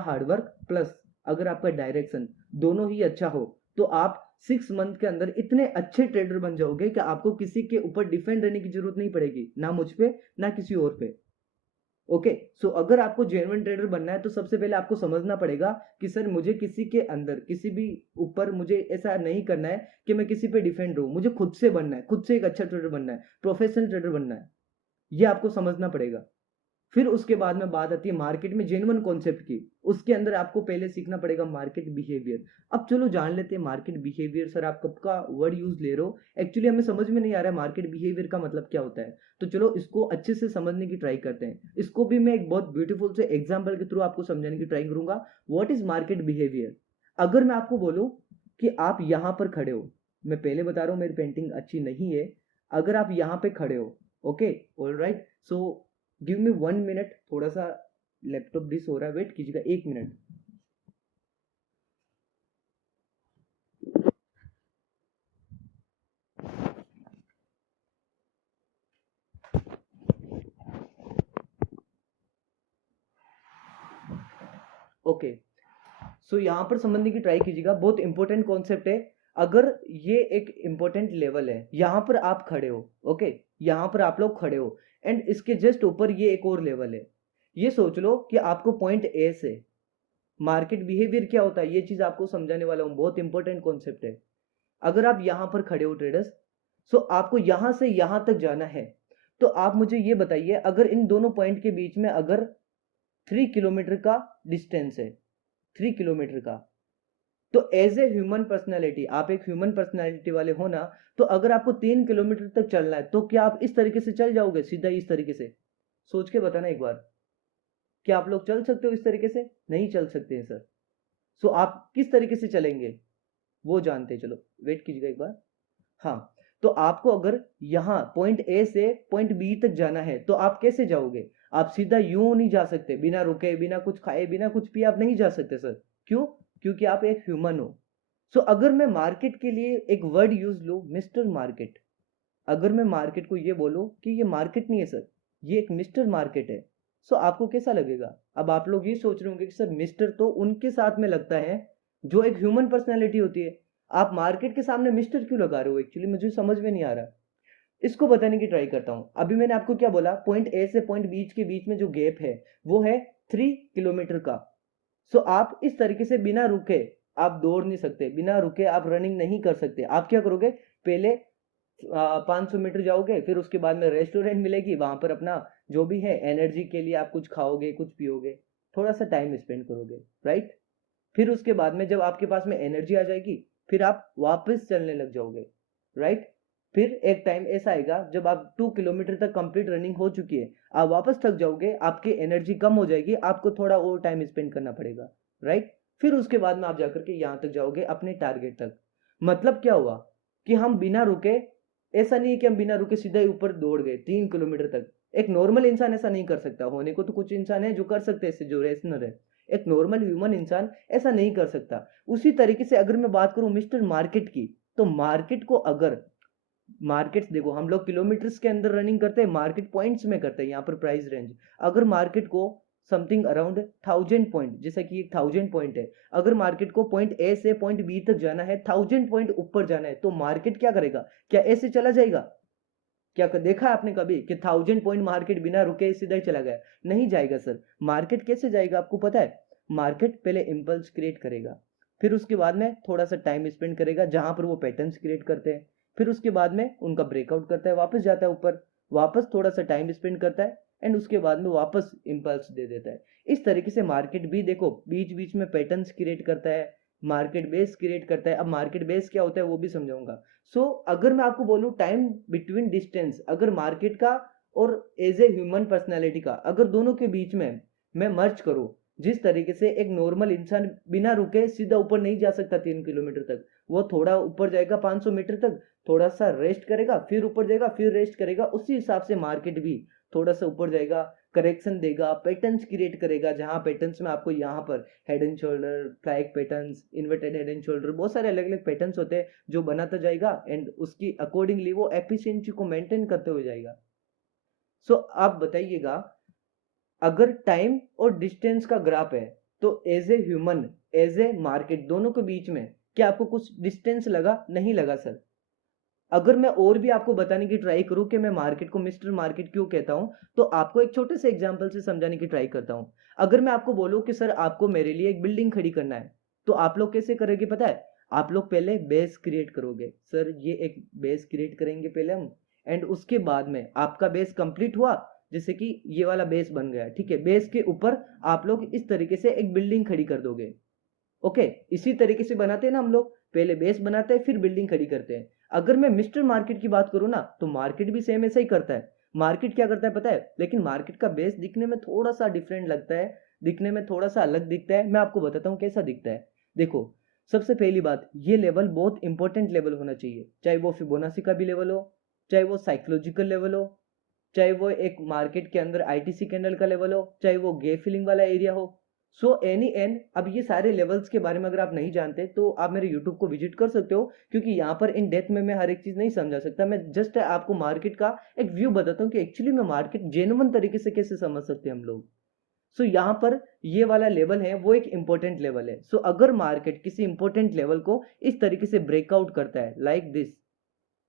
हार्डवर्क प्लस अगर आपका डायरेक्शन दोनों ही अच्छा हो, तो आप 6 मंथ के अंदर इतने अच्छे ट्रेडर बन जाओगे कि आपको किसी के ऊपर डिपेंड रहने की जरूरत नहीं पड़ेगी, ना मुझ पे ना किसी और पे। ओके, सो अगर आपको जेन्युइन ट्रेडर बनना है तो सबसे पहले आपको समझना पड़ेगा कि सर मुझे किसी के अंदर किसी भी ऊपर मुझे ऐसा नहीं करना है कि मैं किसी पे डिपेंड रहूं, मुझे खुद से बनना है, खुद से एक अच्छा ट्रेडर बनना है, प्रोफेशनल ट्रेडर बनना है। ये आपको समझना पड़ेगा। फिर उसके बाद में बात आती है मार्केट में जेन्युइन कॉन्सेप्ट की। उसके अंदर आपको पहले सीखना पड़ेगा मार्केट बिहेवियर। अब चलो जान लेते हैं मार्केट बिहेवियर। सर आप कब का वर्ड यूज ले रहे हो, एक्चुअली हमें समझ में नहीं आ रहा है मार्केट बिहेवियर का मतलब क्या होता है। तो चलो इसको अच्छे से समझने की ट्राई करते हैं। इसको भी मैं एक बहुत ब्यूटीफुल से एग्जाम्पल के थ्रू आपको समझाने की ट्राई करूंगा। What is market behaviour. अगर मैं आपको बोलूं कि आप यहां पर खड़े हो, मैं पहले बता रहा हूं मेरी पेंटिंग अच्छी नहीं है, अगर आप यहां पे खड़े हो, okay, all right, so give me 1 minute, थोड़ा सा लैपटॉप डिस हो रहा है, वेट कीजिएगा 1 मिनट। ओके, सो यहाँ पर समझने की ट्राई कीजिएगा, बहुत इंपॉर्टेंट कॉन्सेप्ट है। अगर ये एक इंपॉर्टेंट लेवल है, यहाँ पर आप खड़े हो, ओके, यहाँ पर आप लोग खड़े हो, एंड इसके जस्ट ऊपर ये एक और लेवल है। ये सोच लो कि आपको पॉइंट ए से मार्केट बिहेवियर क्या होता है, ये चीज आपको समझाने वाला हूँ, बहुत इंपॉर्टेंट कॉन्सेप्ट है। अगर आप यहां पर खड़े हो ट्रेडर्स, सो आपको यहां से यहां तक जाना है, तो आप मुझे ये बताइए, अगर इन दोनों पॉइंट के बीच में अगर 3 किलोमीटर का डिस्टेंस है, 3 किलोमीटर का, तो एज ए ह्यूमन पर्सनैलिटी, आप एक ह्यूमन पर्सनैलिटी वाले हो ना, तो अगर आपको 3 किलोमीटर तक चलना है तो क्या आप इस तरीके से चल जाओगे, सीधा इस तरीके से? सोच के बताना एक बार, क्या आप लोग चल सकते हो इस तरीके से? नहीं चल सकते हैं सर। सो आप किस तरीके से चलेंगे वो जानते हैं। चलो वेट कीजिएगा एक बार। हाँ, तो आपको अगर यहाँ पॉइंट ए से पॉइंट बी तक जाना है तो आप कैसे जाओगे? आप सीधा यूं नहीं जा सकते, बिना रुके, बिना कुछ खाए, बिना कुछ पिए आप नहीं जा सकते सर। क्यों? क्योंकि आप एक ह्यूमन हो। सो अगर मैं मार्केट के लिए एक वर्ड यूज लूं, मिस्टर मार्केट, अगर मैं मार्केट को ये बोलूं कि ये मार्केट नहीं है सर, ये एक मिस्टर मार्केट है, सो आपको कैसा लगेगा? अब आप लोग ये सोच रहे होंगे कि सर मिस्टर तो उनके साथ में लगता है जो एक ह्यूमन पर्सनैलिटी होती है, आप मार्केट के सामने मिस्टर क्यों लगा रहे हो? एक्चुअली मुझे समझ में नहीं आ रहा। इसको बताने की ट्राई करता हूं। अभी मैंने आपको क्या बोला, पॉइंट ए से पॉइंट बी के बीच में जो गैप है वो है 3 किलोमीटर का। सो आप इस तरीके से बिना रुके आप दौड़ नहीं सकते, बिना रुके आप रनिंग नहीं कर सकते। आप क्या करोगे, पहले 500 मीटर जाओगे, फिर उसके बाद में रेस्टोरेंट मिलेगी, वहां पर अपना जो भी है एनर्जी के लिए आप कुछ खाओगे, कुछ पियोगे, थोड़ा सा टाइम स्पेंड करोगे, राइट। फिर उसके बाद में जब आपके पास में एनर्जी आ जाएगी, फिर आप वापस चलने लग जाओगे, राइट। फिर एक टाइम ऐसा आएगा जब आप 2 किलोमीटर तक कंप्लीट रनिंग हो चुकी है, आप वापस थक जाओगे, आपकी एनर्जी कम हो जाएगी, आपको थोड़ा और टाइम स्पेंड करना पड़ेगा, राइट। फिर उसके बाद में आप जाकर के यहां तक जाओगे अपने टारगेट तक। मतलब क्या हुआ कि हम बिना रुके, ऐसा नहीं है कि हम बिना रुके सीधा ही ऊपर दौड़ गए 3 किलोमीटर तक। एक नॉर्मल इंसान ऐसा नहीं कर सकता। होने को तो कुछ इंसान है जो कर सकते हैं, जो रेशनल है, एक नॉर्मल ह्यूमन इंसान ऐसा नहीं कर सकता। उसी तरीके से अगर मैं बात करूं मिस्टर मार्केट की, तो मार्केट को अगर, मार्केट्स देखो हम लोग किलोमीटर्स के अंदर रनिंग करते हैं, मार्केट पॉइंट्स में करते हैं, यहाँ पर प्राइस रेंज। अगर मार्केट को समथिंग अराउंड 1000 पॉइंट, जैसा कि 1000 पॉइंट है, अगर मार्केट को पॉइंट ए से पॉइंट बी तक जाना है, 1000 पॉइंट ऊपर जाना है, तो मार्केट क्या करेगा? क्या ऐसे चला जाएगा? क्या देखा है आपने कभी कि 1000 पॉइंट मार्केट बिना रुके सीधा ही चला गया? नहीं जाएगा सर। मार्केट कैसे जाएगा आपको पता है? मार्केट पहले इंपल्स क्रिएट करेगा, फिर उसके बाद में थोड़ा सा टाइम स्पेंड करेगा जहां पर वो पैटर्न्स क्रिएट करते हैं, फिर उसके बाद में उनका ब्रेकआउट करता है, वापस जाता है ऊपर, वापस थोड़ा सा टाइम स्पेंड करता है, एंड उसके बाद में वापस इंपल्स दे देता है। इस तरीके से मार्केट भी देखो बीच बीच में पैटर्न्स क्रिएट करता है, मार्केट बेस क्रिएट करता है। अब मार्केट बेस क्या होता है वो भी समझाऊंगा। सो अगर मैं आपको बोलूं टाइम बिटवीन डिस्टेंस, अगर मार्केट का और एज ए ह्यूमन पर्सनैलिटी का, अगर दोनों के बीच में मैं मर्ज करूं, जिस तरीके से एक नॉर्मल इंसान बिना रुके सीधा ऊपर नहीं जा सकता 3 किलोमीटर तक, वो थोड़ा ऊपर जाएगा 500 मीटर तक, थोड़ा सा रेस्ट करेगा, फिर ऊपर जाएगा, फिर रेस्ट करेगा, उसी हिसाब से मार्केट भी थोड़ा सा ऊपर जाएगा, करेक्शन देगा, पैटर्न्स क्रिएट करेगा, जहां पैटर्न्स में आपको यहाँ पर head and shoulder, flag patterns, inverted head and shoulder, बहुत सारे अलग अलग पैटर्न्स होते हैं जो बनाता जाएगा, एंड उसकी अकॉर्डिंगली वो एफिशिएंसी को मेंटेन करते हुए जाएगा। सो आप बताइएगा, अगर टाइम और डिस्टेंस का ग्राफ है, तो as a human, as a market, दोनों के बीच में क्या आपको कुछ डिस्टेंस लगा? नहीं लगा सर। अगर मैं और भी आपको बताने की ट्राई करूं कि मैं मार्केट को मिस्टर मार्केट क्यों कहता हूं, तो आपको एक छोटे से एग्जांपल से समझाने की ट्राई करता हूं। अगर मैं आपको बोलूं कि सर आपको मेरे लिए एक बिल्डिंग खड़ी करना है, तो आप लोग कैसे करोगे पता है? आप लोग पहले बेस क्रिएट करोगे, सर ये एक बेस क्रिएट करेंगे पहले हम, एंड उसके बाद में आपका बेस कंप्लीट हुआ, जैसे कि ये वाला बेस बन गया, ठीक है, बेस के ऊपर आप लोग इस तरीके से एक बिल्डिंग खड़ी कर दोगे। ओके, इसी तरीके से बनाते हैं ना हम लोग, पहले बेस बनाते हैं फिर बिल्डिंग खड़ी करते हैं। अगर मैं मिस्टर मार्केट की बात करूं ना, तो मार्केट भी सेम ऐसा ही करता है। मार्केट क्या करता है पता है? लेकिन मार्केट का बेस दिखने में थोड़ा सा डिफरेंट लगता है, दिखने में थोड़ा सा अलग दिखता है। मैं आपको बताता हूँ कैसा दिखता है। देखो, सबसे पहली बात, ये लेवल बहुत इंपॉर्टेंट लेवल होना चाहिए, चाहे वो फिबोनाची का भी लेवल हो, चाहे वो साइकोलॉजिकल लेवल हो, चाहे वो एक मार्केट के अंदर आईटीसी कैंडल का लेवल हो, चाहे वो गे फिलिंग वाला एरिया हो। सो एनी एंड, अब ये सारे लेवल्स के बारे में अगर आप नहीं जानते तो आप मेरे यूट्यूब को विजिट कर सकते हो, क्योंकि यहाँ पर इन डेप्थ में मैं हर एक चीज नहीं समझा सकता। मैं जस्ट आपको मार्केट का एक व्यू बताता हूँ कि एक्चुअली में मार्केट जेन्युइन तरीके से कैसे समझ सकते हैं हम लोग। सो यहाँ पर ये वाला लेवल है वो एक इंपॉर्टेंट लेवल है। सो अगर मार्केट किसी इंपॉर्टेंट लेवल को इस तरीके से ब्रेकआउट करता है लाइक दिस,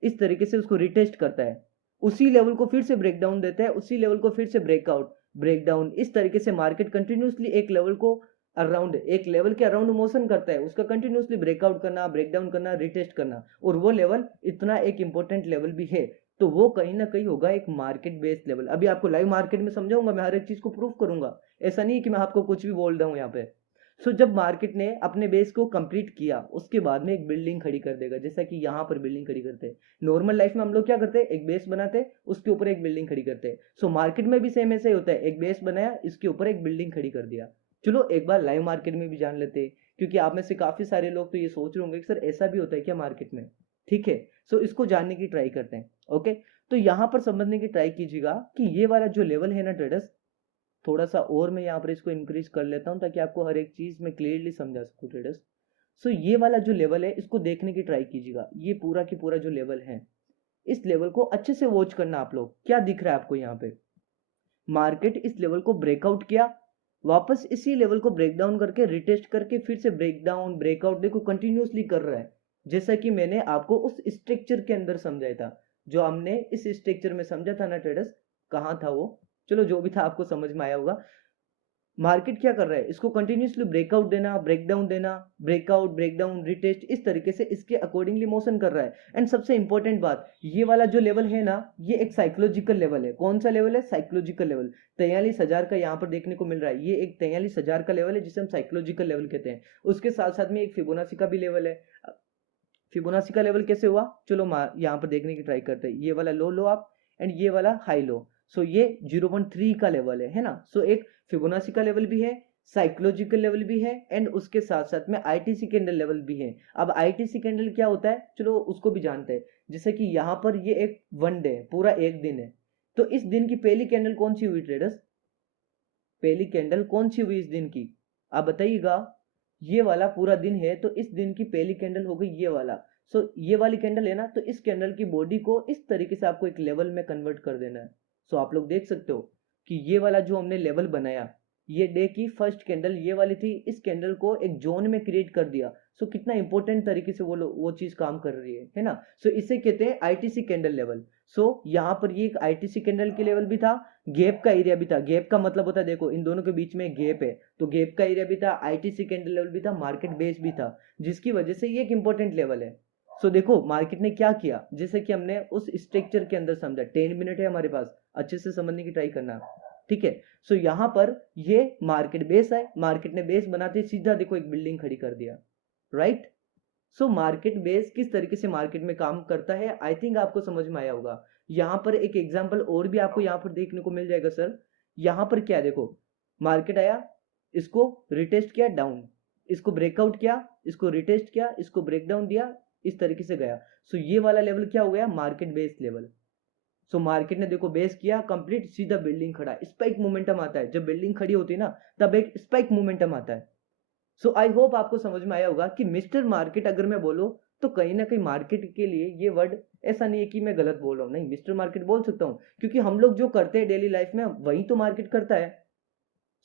इस तरीके से उसको रिटेस्ट करता है, उसी लेवल को फिर से ब्रेक डाउन देता है, उसी लेवल को फिर से ब्रेकआउट, ब्रेक डाउन, इस तरीके से मार्केट कंटिन्यूसली एक लेवल को अराउंड, एक लेवल के अराउंड मोशन करता है, उसका कंटिन्यूसली ब्रेकआउट करना, ब्रेक डाउन करना, रिटेस्ट करना, और वो लेवल इतना एक इंपॉर्टेंट लेवल भी है। तो वो कहीं ना कहीं होगा एक मार्केट बेस्ड लेवल। अभी आपको लाइव मार्केट में समझाऊंगा, मैं हर एक चीज को प्रूफ करूंगा, ऐसा नहीं है कि मैं आपको कुछ भी बोल रहा हूँ यहाँ पे। सो जब मार्केट ने अपने बेस को कंप्लीट किया, उसके बाद में एक बिल्डिंग खड़ी कर देगा, जैसा कि यहाँ पर बिल्डिंग खड़ी करते हैं। नॉर्मल लाइफ में हम लोग क्या करते हैं, एक बेस बनाते हैं, उसके ऊपर एक बिल्डिंग खड़ी करते हैं। सो मार्केट में भी सेम ऐसे ही होता है, एक बेस बनाया, इसके ऊपर एक बिल्डिंग खड़ी कर दिया। चलो एक बार लाइव मार्केट में भी जान लेते हैं, क्योंकि आप में से काफी सारे लोग तो ये सोच रहे होंगे कि सर ऐसा भी होता है क्या मार्केट में। ठीक है, सो इसको जानने की ट्राई करते हैं। ओके, तो यहाँ पर समझने की ट्राई कीजिएगा कि ये वाला जो लेवल है ना ट्रेडर्स, थोड़ा सा और मैं यहाँ पर इसको इंक्रीज कर लेता हूँ ताकि आपको हर एक चीज में क्लियरली समझा सकूँ ट्रेडर्स। सो ये वाला जो लेवल है इसको देखने की ट्राई कीजिएगा, ये पूरा की पूरा जो लेवल है, इस लेवल को अच्छे से वॉच करना। आप लोग क्या दिख रहा है आपको यहाँ पे? मार्केट इस लेवल को ब्रेकआउट किया, वापस इसी लेवल को ब्रेक डाउन करके रिटेस्ट करके फिर से ब्रेक डाउन ब्रेकआउट देखो कंटिन्यूसली कर रहा है, जैसा कि मैंने आपको उस स्ट्रक्चर के अंदर समझाया था। जो हमने इस स्ट्रक्चर में समझा था ना ट्रेडर्स, कहाँ था वो, चलो जो भी था आपको समझ में आया होगा। मार्केट क्या कर रहा है, इसको कंटिन्यूसली ब्रेकआउट देना, ब्रेकडाउन देना, ब्रेकआउट ब्रेकडाउन रिटेस्ट, इस तरीके से इसके अकॉर्डिंगली मोशन कर रहा है। एंड सबसे इंपॉर्टेंट बात, ये वाला जो लेवल है ना, ये एक साइकोलॉजिकल लेवल है। कौन सा लेवल है? Psychological level. 43,000 का यहाँ पर देखने को मिल रहा है, ये एक 43,000 का लेवल है जिसे हम साइकोलॉजिकल लेवल कहते हैं। उसके साथ साथ में एक फिबोनाची का भी लेवल है। फिबोनाची का लेवल कैसे हुआ, चलो यहाँ पर देखने की ट्राई करते हैं। ये वाला लो लो आप, एंड ये वाला हाई लो। सो ये 0.3 का लेवल है ना। सो एक फिबोनाची का लेवल भी है, साइकोलॉजिकल लेवल भी है, एंड उसके साथ साथ में आईटीसी कैंडल लेवल भी है। अब आईटीसी कैंडल क्या होता है, चलो उसको भी जानते हैं। जैसे कि यहाँ पर ये एक वन डे, पूरा एक दिन है, तो इस दिन की पहली कैंडल कौन सी हुई ट्रेडर्स? पहली कैंडल कौन सी हुई इस दिन की, आप बताइएगा। ये वाला पूरा दिन है, तो इस दिन की पहली कैंडल हो गई ये वाला। सो ये वाली कैंडल है ना, तो इस कैंडल की बॉडी को इस तरीके से आपको एक लेवल में कन्वर्ट कर देना है। सो आप लोग देख सकते हो कि ये वाला जो हमने लेवल बनाया, ये डे की फर्स्ट कैंडल ये वाली थी, इस कैंडल को एक जोन में क्रिएट कर दिया। सो कितना इंपॉर्टेंट तरीके से वो चीज काम कर रही है ना। सो इसे कहते हैं आईटीसी कैंडल लेवल। सो यहाँ पर ये एक आईटीसी कैंडल के लेवल भी था, गैप का एरिया भी था। गैप का मतलब होता है, देखो इन दोनों के बीच में गैप है, तो गैप का एरिया भी था, आईटीसी कैंडल लेवल भी था, मार्केट बेस भी था, जिसकी वजह से ये एक इंपॉर्टेंट लेवल है। सो देखो मार्केट ने क्या किया, जैसे कि हमने उस स्ट्रक्चर के अंदर समझा। 10 मिनट है हमारे पास, अच्छे से समझने की ट्राई करना, ठीक है। सो यहाँ पर ये मार्केट बेस है, मार्केट ने बेस बनाते सीधा देखो एक बिल्डिंग खड़ी कर दिया, राइट। सो मार्केट बेस किस तरीके से मार्केट में काम करता है, आई थिंक आपको समझ में आया होगा। यहाँ पर एक एग्जांपल और भी आपको यहाँ पर देखने को मिल जाएगा सर। यहाँ पर क्या है, देखो मार्केट आया, इसको रिटेस्ट किया डाउन, इसको ब्रेकआउट किया, इसको रिटेस्ट किया, इसको ब्रेकडाउन दिया, इस तरीके से गया। सो ये वाला लेवल क्या हो गया, market base level. So market ने देखो बेस किया कंप्लीट, सीधा बिल्डिंग खड़ा, स्पाइक मोमेंटम आता है। जब बिल्डिंग खड़ी होती है ना, तब एक स्पाइक मोमेंटम आता है। सो आई होप आपको समझ में आया होगा कि मिस्टर मार्केट अगर मैं बोलूं, तो कहीं ना कहीं मार्केट के लिए ये वर्ड ऐसा नहीं है कि मैं गलत बोल रहा हूं, नहीं, मिस्टर मार्केट बोल सकता हूं, क्योंकि हम लोग जो करते हैं डेली लाइफ में वही तो मार्केट करता है।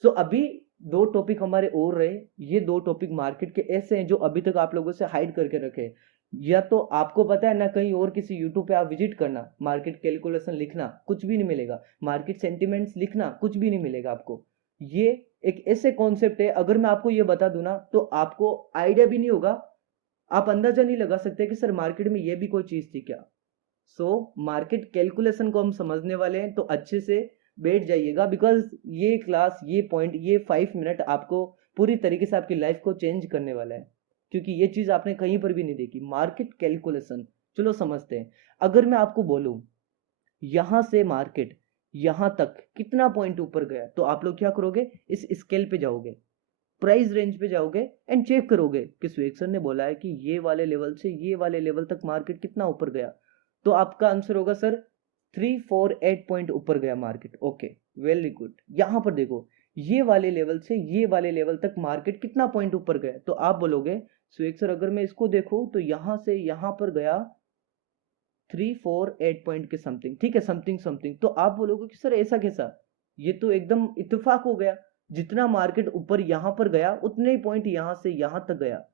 सो अभी दो टॉपिक हमारे और रहे, ये दो टॉपिक मार्केट के ऐसे हैं जो अभी तक आप लोगों से हाइड करके रखे। या तो आपको पता है ना, कहीं और किसी यूट्यूब पे आप विजिट करना, मार्केट कैलकुलेशन लिखना, कुछ भी नहीं मिलेगा। मार्केट सेंटिमेंट्स लिखना, कुछ भी नहीं मिलेगा आपको। ये एक ऐसे कॉन्सेप्ट है, अगर मैं आपको ये बता दूं ना तो आपको आइडिया भी नहीं होगा, आप अंदाजा नहीं लगा सकते कि सर मार्केट में ये भी कोई चीज थी क्या। सो मार्केट कैलकुलेशन को हम समझने वाले हैं, तो अच्छे से बैठ जाइएगा, बिकॉज ये क्लास, ये पॉइंट, ये 5 मिनट आपको पूरी तरीके से आपकी लाइफ को चेंज करने वाला है, क्योंकि ये चीज आपने कहीं पर भी नहीं देखी, मार्केट कैलकुलेशन। चलो समझते हैं। अगर मैं आपको बोलूं यहां से मार्केट यहां तक कितना पॉइंट ऊपर गया, तो आप लोग क्या करोगे, इस स्केल पे जाओगे, प्राइस रेंज पे जाओगे एंड चेक करोगे कि सुएग सर ने बोला है कि ये वाले लेवल से ये वाले लेवल तक मार्केट कितना ऊपर गया। तो आपका आंसर होगा सर 348 पॉइंट ऊपर गया मार्केट। Okay, very good. यहां पर देखो, ये वाले लेवल से ये वाले लेवल तक मार्केट कितना पॉइंट ऊपर गया, तो आप बोलोगे सुएग सर अगर मैं इसको देखूं तो यहां से यहां पर गया 348 पॉइंट के समथिंग, ठीक है, समथिंग समथिंग। तो आप बोलोगे कि सर ऐसा कैसा, ये तो एकदम इत्तेफाक हो गया, जितना मार्केट ऊपर यहां पर गया उतने ही पॉइंट यहां से यहां तक गया।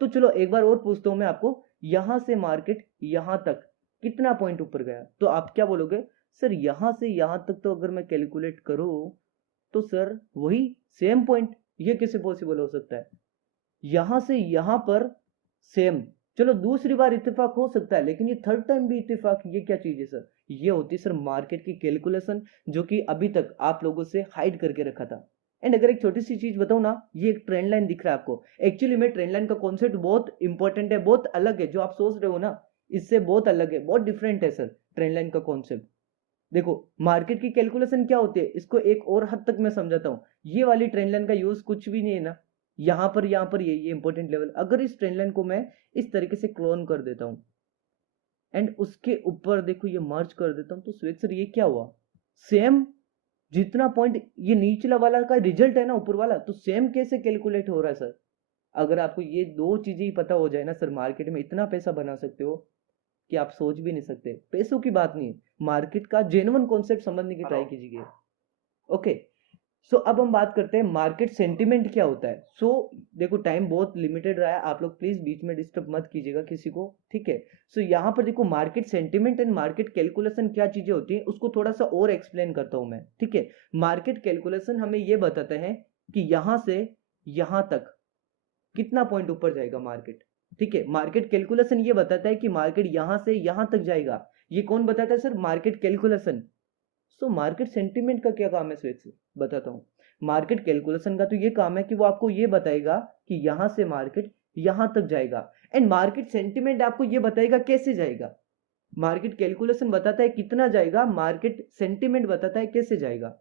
तो चलो एक बार और पूछता हूं मैं आपको, यहां से मार्केट यहां तक कितना पॉइंट ऊपर गया, तो आप क्या बोलोगे, सर यहां से यहां तक तो अगर मैं कैलकुलेट करूं तो सर वही सेम पॉइंट। ये कैसे पॉसिबल हो सकता है, यहां से यहां पर सेम। चलो दूसरी बार इत्तेफाक हो सकता है, लेकिन ये थर्ड टाइम भी इत्तेफाक, ये क्या चीज है सर, ये होती है सर मार्केट की कैलकुलेशन, जो कि अभी तक आप लोगों से हाइड करके रखा था। एंड अगर एक छोटी सी चीज बताऊं ना, ये एक ट्रेंड लाइन दिख रहा है आपको, एक्चुअली में ट्रेंड लाइन का कॉन्सेप्ट बहुत इंपॉर्टेंट है, बहुत अलग है, जो आप सोच रहे हो ना इससे बहुत अलग है, बहुत डिफरेंट है सर ट्रेंड लाइन का कॉन्सेप्ट। देखो मार्केट की कैलकुलेशन क्या होती है, इसको एक और हद तक मैं समझाता हूँ। ये वाली ट्रेंड लाइन का यूज कुछ भी नहीं है ना, यहाँ पर ये इंपॉर्टेंट लेवल, अगर इस ट्रेंड लाइन को मैं इस तरीके से क्लोन कर देता हूँ एंड उसके ऊपर देखो ये मर्ज कर देता हूँ, तो स्वेग सर ये क्या हुआ, सेम जितना पॉइंट ये नीचला वाला का रिजल्ट है ना ऊपर वाला, तो सेम कैसे कैलकुलेट हो रहा है सर। अगर आपको ये दो चीजें ही पता हो जाए ना सर, मार्केट में इतना पैसा बना सकते हो कि आप सोच भी नहीं सकते। पैसों की बात नहीं है, मार्केट का जेन्युइन कॉन्सेप्ट समझने की ट्राई कीजिए। ओके, सो अब हम बात करते हैं मार्केट सेंटिमेंट क्या होता है। देखो टाइम बहुत लिमिटेड रहा है, आप लोग प्लीज बीच में डिस्टर्ब मत कीजिएगा किसी को, ठीक है। यहाँ पर देखो market sentiment and market calculation क्या चीजें होती है, उसको थोड़ा सा और एक्सप्लेन करता हूं मैं, ठीक है। मार्केट कैलकुलेशन हमें ये बताता है कि यहां से यहां तक कितना पॉइंट ऊपर जाएगा मार्केट, ठीक है। मार्केट कैलकुलेशन ये बताता है कि मार्केट यहां से यहां तक जाएगा। ये कौन बताता है sir, market calculation. Market sentiment का क्या काम है स्वेग से, बताता हूँ। मार्केट कैलकुलेशन का तो ये काम है कि वो आपको ये बताएगा कि यहां से मार्केट यहां तक जाएगा, एंड मार्केट सेंटिमेंट आपको ये बताएगा कैसे जाएगा। मार्केट कैलकुलेशन बताता है कितना जाएगा, मार्केट सेंटिमेंट बताता है कैसे जाएगा।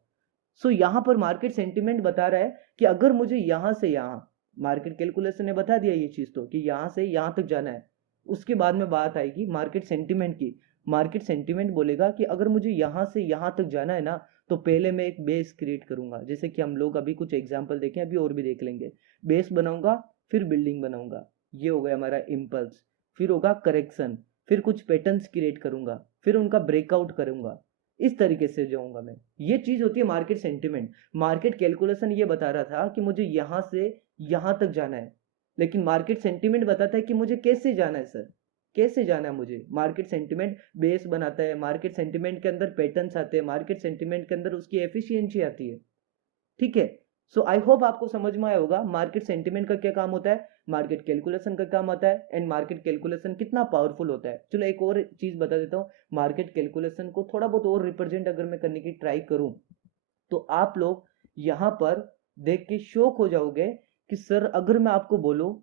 यहां पर मार्केट सेंटिमेंट बता रहा है कि अगर मुझे यहां से यहां, मार्केट कैलकुलेशन ने बता दिया ये चीज तो कि यहां से यहां तक जाना है, उसके बाद में बात आएगी मार्केट सेंटिमेंट की। मार्केट सेंटिमेंट बोलेगा कि अगर मुझे यहां से यहां तक जाना है ना, तो पहले मैं एक बेस क्रिएट करूंगा, जैसे कि हम लोग अभी कुछ एग्जांपल देखें, अभी और भी देख लेंगे। बेस बनाऊंगा, फिर बिल्डिंग बनाऊंगा, ये हो गया हमारा इम्पल्स। फिर होगा करेक्शन, फिर कुछ पैटर्न्स क्रिएट करूंगा, फिर उनका ब्रेकआउट करूंगा, इस तरीके से जाऊंगा मैं। ये चीज होती है मार्केट सेंटिमेंट। मार्केट कैलकुलेशन ये बता रहा था कि मुझे यहां से यहां तक जाना है, लेकिन मार्केट सेंटिमेंट बताता है कि मुझे कैसे जाना है सर, कैसे जाना है मुझे। मार्केट सेंटिमेंट बेस बनाता है, मार्केट सेंटिमेंट के अंदर पैटर्न्स आते हैं, मार्केट सेंटिमेंट के अंदर उसकी एफिशिएंसी आती है, ठीक है। आई होप आपको समझ में आया होगा मार्केट सेंटिमेंट का क्या काम होता है, मार्केट कैलकुलेशन का काम आता है, एंड मार्केट कैलकुलेशन कितना पावरफुल होता है। चलो एक और चीज बता देता हूँ, मार्केट कैलकुलेशन को थोड़ा बहुत और रिप्रेजेंट अगर मैं करने की ट्राई करूं, तो आप लोग यहां पर देख के शॉक हो जाओगे कि सर अगर मैं आपको बोलूं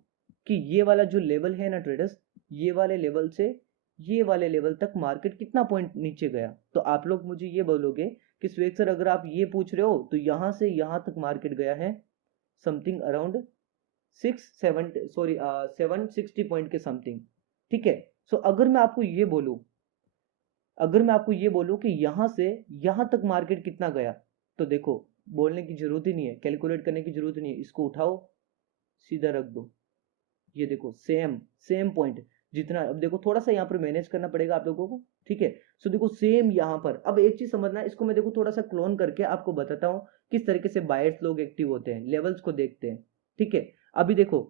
कि ये वाला जो लेवल है ना ट्रेडर्स, ये वाले लेवल से ये वाले लेवल तक मार्केट कितना पॉइंट नीचे गया, तो आप लोग मुझे ये बोलोगे कि स्वेग सर अगर आप ये पूछ रहे हो तो यहां से यहां तक मार्केट गया है समथिंग अराउंड 760 पॉइंट के समथिंग, ठीक है। अगर मैं आपको ये बोलूं, अगर मैं आपको ये बोलूं कि यहां से यहां तक मार्केट कितना गया, तो देखो बोलने की जरूरत ही नहीं है, कैलकुलेट करने की जरूरत नहीं है, इसको उठाओ सीधा रख दो, ये देखो सेम सेम पॉइंट जितना। अब देखो थोड़ा सा यहाँ पर मैनेज करना पड़ेगा आप लोगों को, ठीक है। देखो सेम यहाँ पर। अब एक चीज समझना, इसको मैं देखो थोड़ा सा क्लोन करके आपको बताता हूँ किस तरीके से बायर्स लोग एक्टिव होते हैं, लेवल्स को देखते हैं, ठीक है। अभी देखो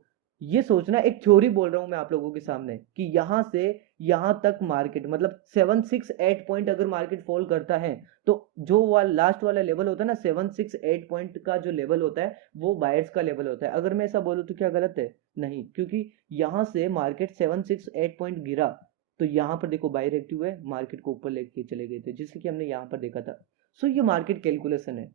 ये सोचना, एक थ्योरी बोल रहा हूं मैं आप लोगों के सामने कि यहां से यहां तक मार्केट मतलब 768 पॉइंट अगर मार्केट फॉल करता है तो जो लास्ट वाला लेवल होता है ना, 768 पॉइंट का जो लेवल होता है वो बायर्स का लेवल होता है। अगर मैं ऐसा बोलूं तो क्या गलत है? नहीं, क्योंकि यहां से मार्केट 768 पॉइंट गिरा तो यहाँ पर देखो बायर एक्टिव है, मार्केट को ऊपर लेके चले गए थे, जिससे कि हमने यहाँ पर देखा था। सो ये मार्केट कैलकुलेशन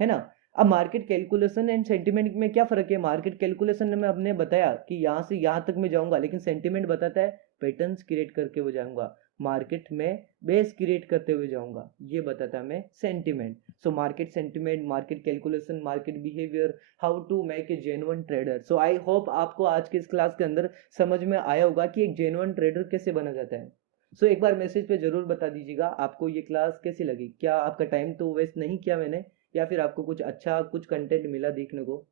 है ना। अब मार्केट कैलकुलेशन एंड सेंटिमेंट में क्या फर्क है? मार्केट कैलकुलेशन में हमने बताया कि यहाँ से यहाँ तक मैं जाऊंगा, लेकिन सेंटिमेंट बताता है पैटर्न्स क्रिएट करके वो जाऊंगा, मार्केट में बेस क्रिएट करते हुए जाऊंगा, ये बताता है हमें sentiment. So market sentiment, market calculation, market behaviour, how to make a genuine trader. So I hope आपको आज के इस क्लास के अंदर समझ में आया होगा कि एक जेन्युइन ट्रेडर कैसे बना जाता है। सो एक बार मैसेज पे जरूर बता दीजिएगा आपको ये क्लास कैसी लगी, क्या आपका टाइम तो वेस्ट नहीं किया मैंने, या फिर आपको कुछ अच्छा कुछ कंटेंट मिला देखने को।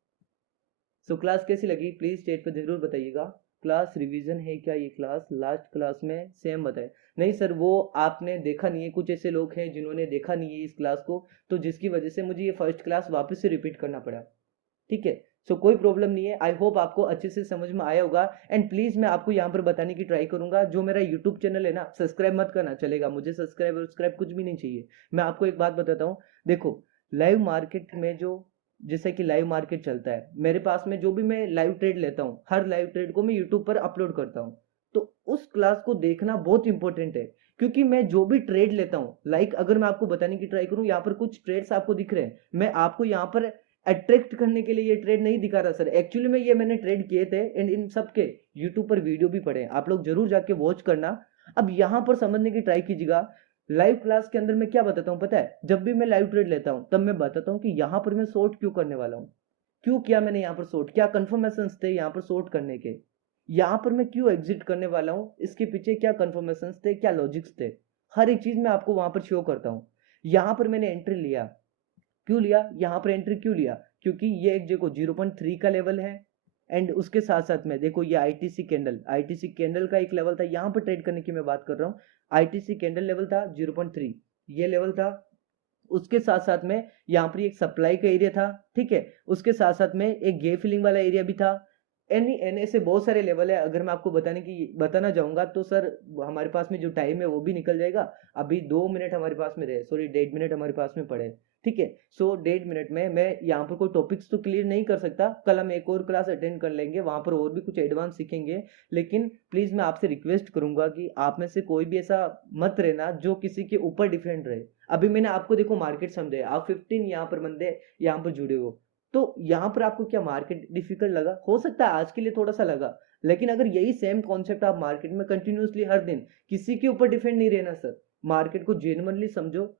सो क्लास कैसी लगी प्लीज चैट पे जरूर बताइएगा। क्लास रिवीजन है क्या ये क्लास? लास्ट क्लास में सेम बताए। नहीं सर, वो आपने देखा नहीं है, कुछ ऐसे लोग हैं जिन्होंने देखा नहीं है इस क्लास को, तो जिसकी वजह से मुझे ये फर्स्ट क्लास वापस से रिपीट करना पड़ा। ठीक है। सो कोई प्रॉब्लम नहीं है, आई होप आपको अच्छे से समझ में आया होगा। एंड प्लीज मैं आपको यहाँ पर बताने की ट्राई करूंगा, जो मेरा यूट्यूब चैनल है ना, सब्सक्राइब मत करना चलेगा, मुझे सब्सक्राइब कुछ भी नहीं चाहिए। मैं आपको एक बात बताता हूँ, देखो लाइव मार्केट में जो, जैसे कि लाइव मार्केट चलता है मेरे पास में, जो भी मैं लाइव ट्रेड लेता हूँ हर लाइव ट्रेड को मैं यूट्यूब पर अपलोड करता हूँ। तो उस क्लास को देखना बहुत इंपॉर्टेंट है, क्योंकि मैं जो भी ट्रेड लेता हूँ, लाइक अगर मैं आपको बताने की ट्राई करूँ, यहाँ पर कुछ ट्रेड्स आपको दिख रहे हैं, मैं आपको यहाँ पर अट्रैक्ट करने के लिए ये ट्रेड नहीं दिखा रहा सर, एक्चुअली में ये मैंने ट्रेड किए थे एंड इन सब के यूट्यूब पर वीडियो भी पड़े हैं, आप लोग जरूर जाके वॉच करना। अब यहाँ पर समझने की ट्राई कीजिएगा, लाइव क्लास के अंदर मैं क्या बताता हूँ पता है? जब भी मैं लाइव ट्रेड लेता हूँ तब मैं बताता हूँ कि यहाँ पर मैं शॉर्ट क्यों करने वाला हूँ, क्यों किया मैंने यहाँ पर शॉर्ट, क्या कंफर्मेशन थे यहाँ पर शॉर्ट करने के, यहाँ पर मैं क्यों एग्जिट करने वाला हूँ, इसके पीछे क्या कंफर्मेशन थे, क्या लॉजिक्स थे, हर एक चीज मैं आपको वहां पर शो करता हूँ। यहाँ पर मैंने एंट्री लिया, क्यों लिया यहाँ पर एंट्री क्यों लिया? क्योंकि ये एक देखो 0.3 का लेवल है, एंड उसके साथ साथ में देखो ये आईटीसी कैंडल का एक लेवल था, यहाँ पर ट्रेड करने की मैं बात कर रहा हूँ। आईटीसी कैंडल लेवल था 0.3, ये लेवल था। उसके साथ साथ में यहाँ पर एक सप्लाई का एरिया था, ठीक है, उसके साथ साथ में एक गे फिलिंग वाला एरिया भी था। एनी एन ऐसे बहुत सारे लेवल है, अगर मैं आपको बताना चाहूंगा तो सर हमारे पास में जो टाइम है वो भी निकल जाएगा। अभी 2 मिनट हमारे पास में रहे, सॉरी 1.5 मिनट हमारे पास में पड़े, ठीक है। सो 1.5 मिनट में मैं यहाँ पर कोई टॉपिक्स तो क्लियर नहीं कर सकता, कल हम एक और क्लास अटेंड कर लेंगे, वहां पर और भी कुछ एडवांस सीखेंगे। लेकिन प्लीज मैं आपसे रिक्वेस्ट करूंगा कि आप में से कोई भी ऐसा मत रहना जो किसी के ऊपर डिपेंड रहे। अभी मैंने आपको देखो मार्केट समझे, आप 15 यहाँ पर बंदे यहाँ पर जुड़े हो, तो यहाँ पर आपको क्या मार्केट डिफिकल्ट लगा? हो सकता है आज के लिए थोड़ा सा लगा, लेकिन अगर यही सेम कॉन्सेप्ट आप मार्केट में कंटिन्यूसली हर दिन, किसी के ऊपर डिपेंड नहीं रहना सर, मार्केट को जेन्युइनली समझो।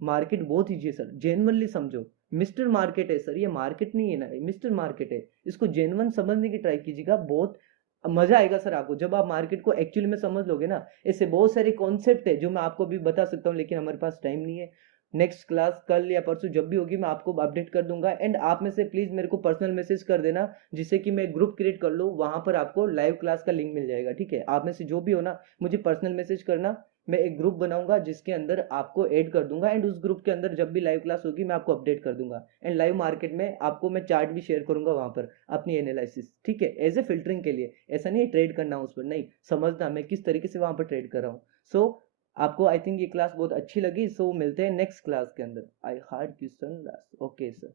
मार्केट बहुत ईजी है सर, जेन्युइनली समझो। मिस्टर मार्केट है सर, ये मार्केट नहीं है ना, मिस्टर मार्केट है, इसको जेन्युइन समझने की ट्राई कीजिएगा, बहुत मजा आएगा सर आपको जब आप मार्केट को एक्चुअली में समझ लोगे ना। ऐसे बहुत सारे कॉन्सेप्ट है जो मैं आपको भी बता सकता हूँ, लेकिन हमारे पास टाइम नहीं है। नेक्स्ट क्लास कल या परसों जब भी होगी मैं आपको अपडेट कर दूंगा, एंड आप में से प्लीज मेरे को पर्सनल मैसेज कर देना, जिससे कि मैं ग्रुप क्रिएट कर लूँ, वहां पर आपको लाइव क्लास का लिंक मिल जाएगा, ठीक है। आप में से जो भी हो ना, मुझे पर्सनल मैसेज करना, मैं एक ग्रुप बनाऊंगा जिसके अंदर आपको ऐड कर दूंगा, एंड उस ग्रुप के अंदर जब भी लाइव क्लास होगी मैं आपको अपडेट कर दूंगा, एंड लाइव मार्केट में आपको मैं चार्ट भी शेयर करूंगा वहां पर, अपनी एनालिसिस, ठीक है, एज ए फिल्टरिंग के लिए, ऐसा नहीं है ट्रेड करना उस पर, नहीं, समझना मैं किस तरीके से वहां पर ट्रेड कर रहा हूँ। सो आपको आई थिंक ये क्लास बहुत अच्छी लगी, सो मिलते हैं नेक्स्ट क्लास के अंदर। आई हार्ड क्वेश्चन, ओके सर।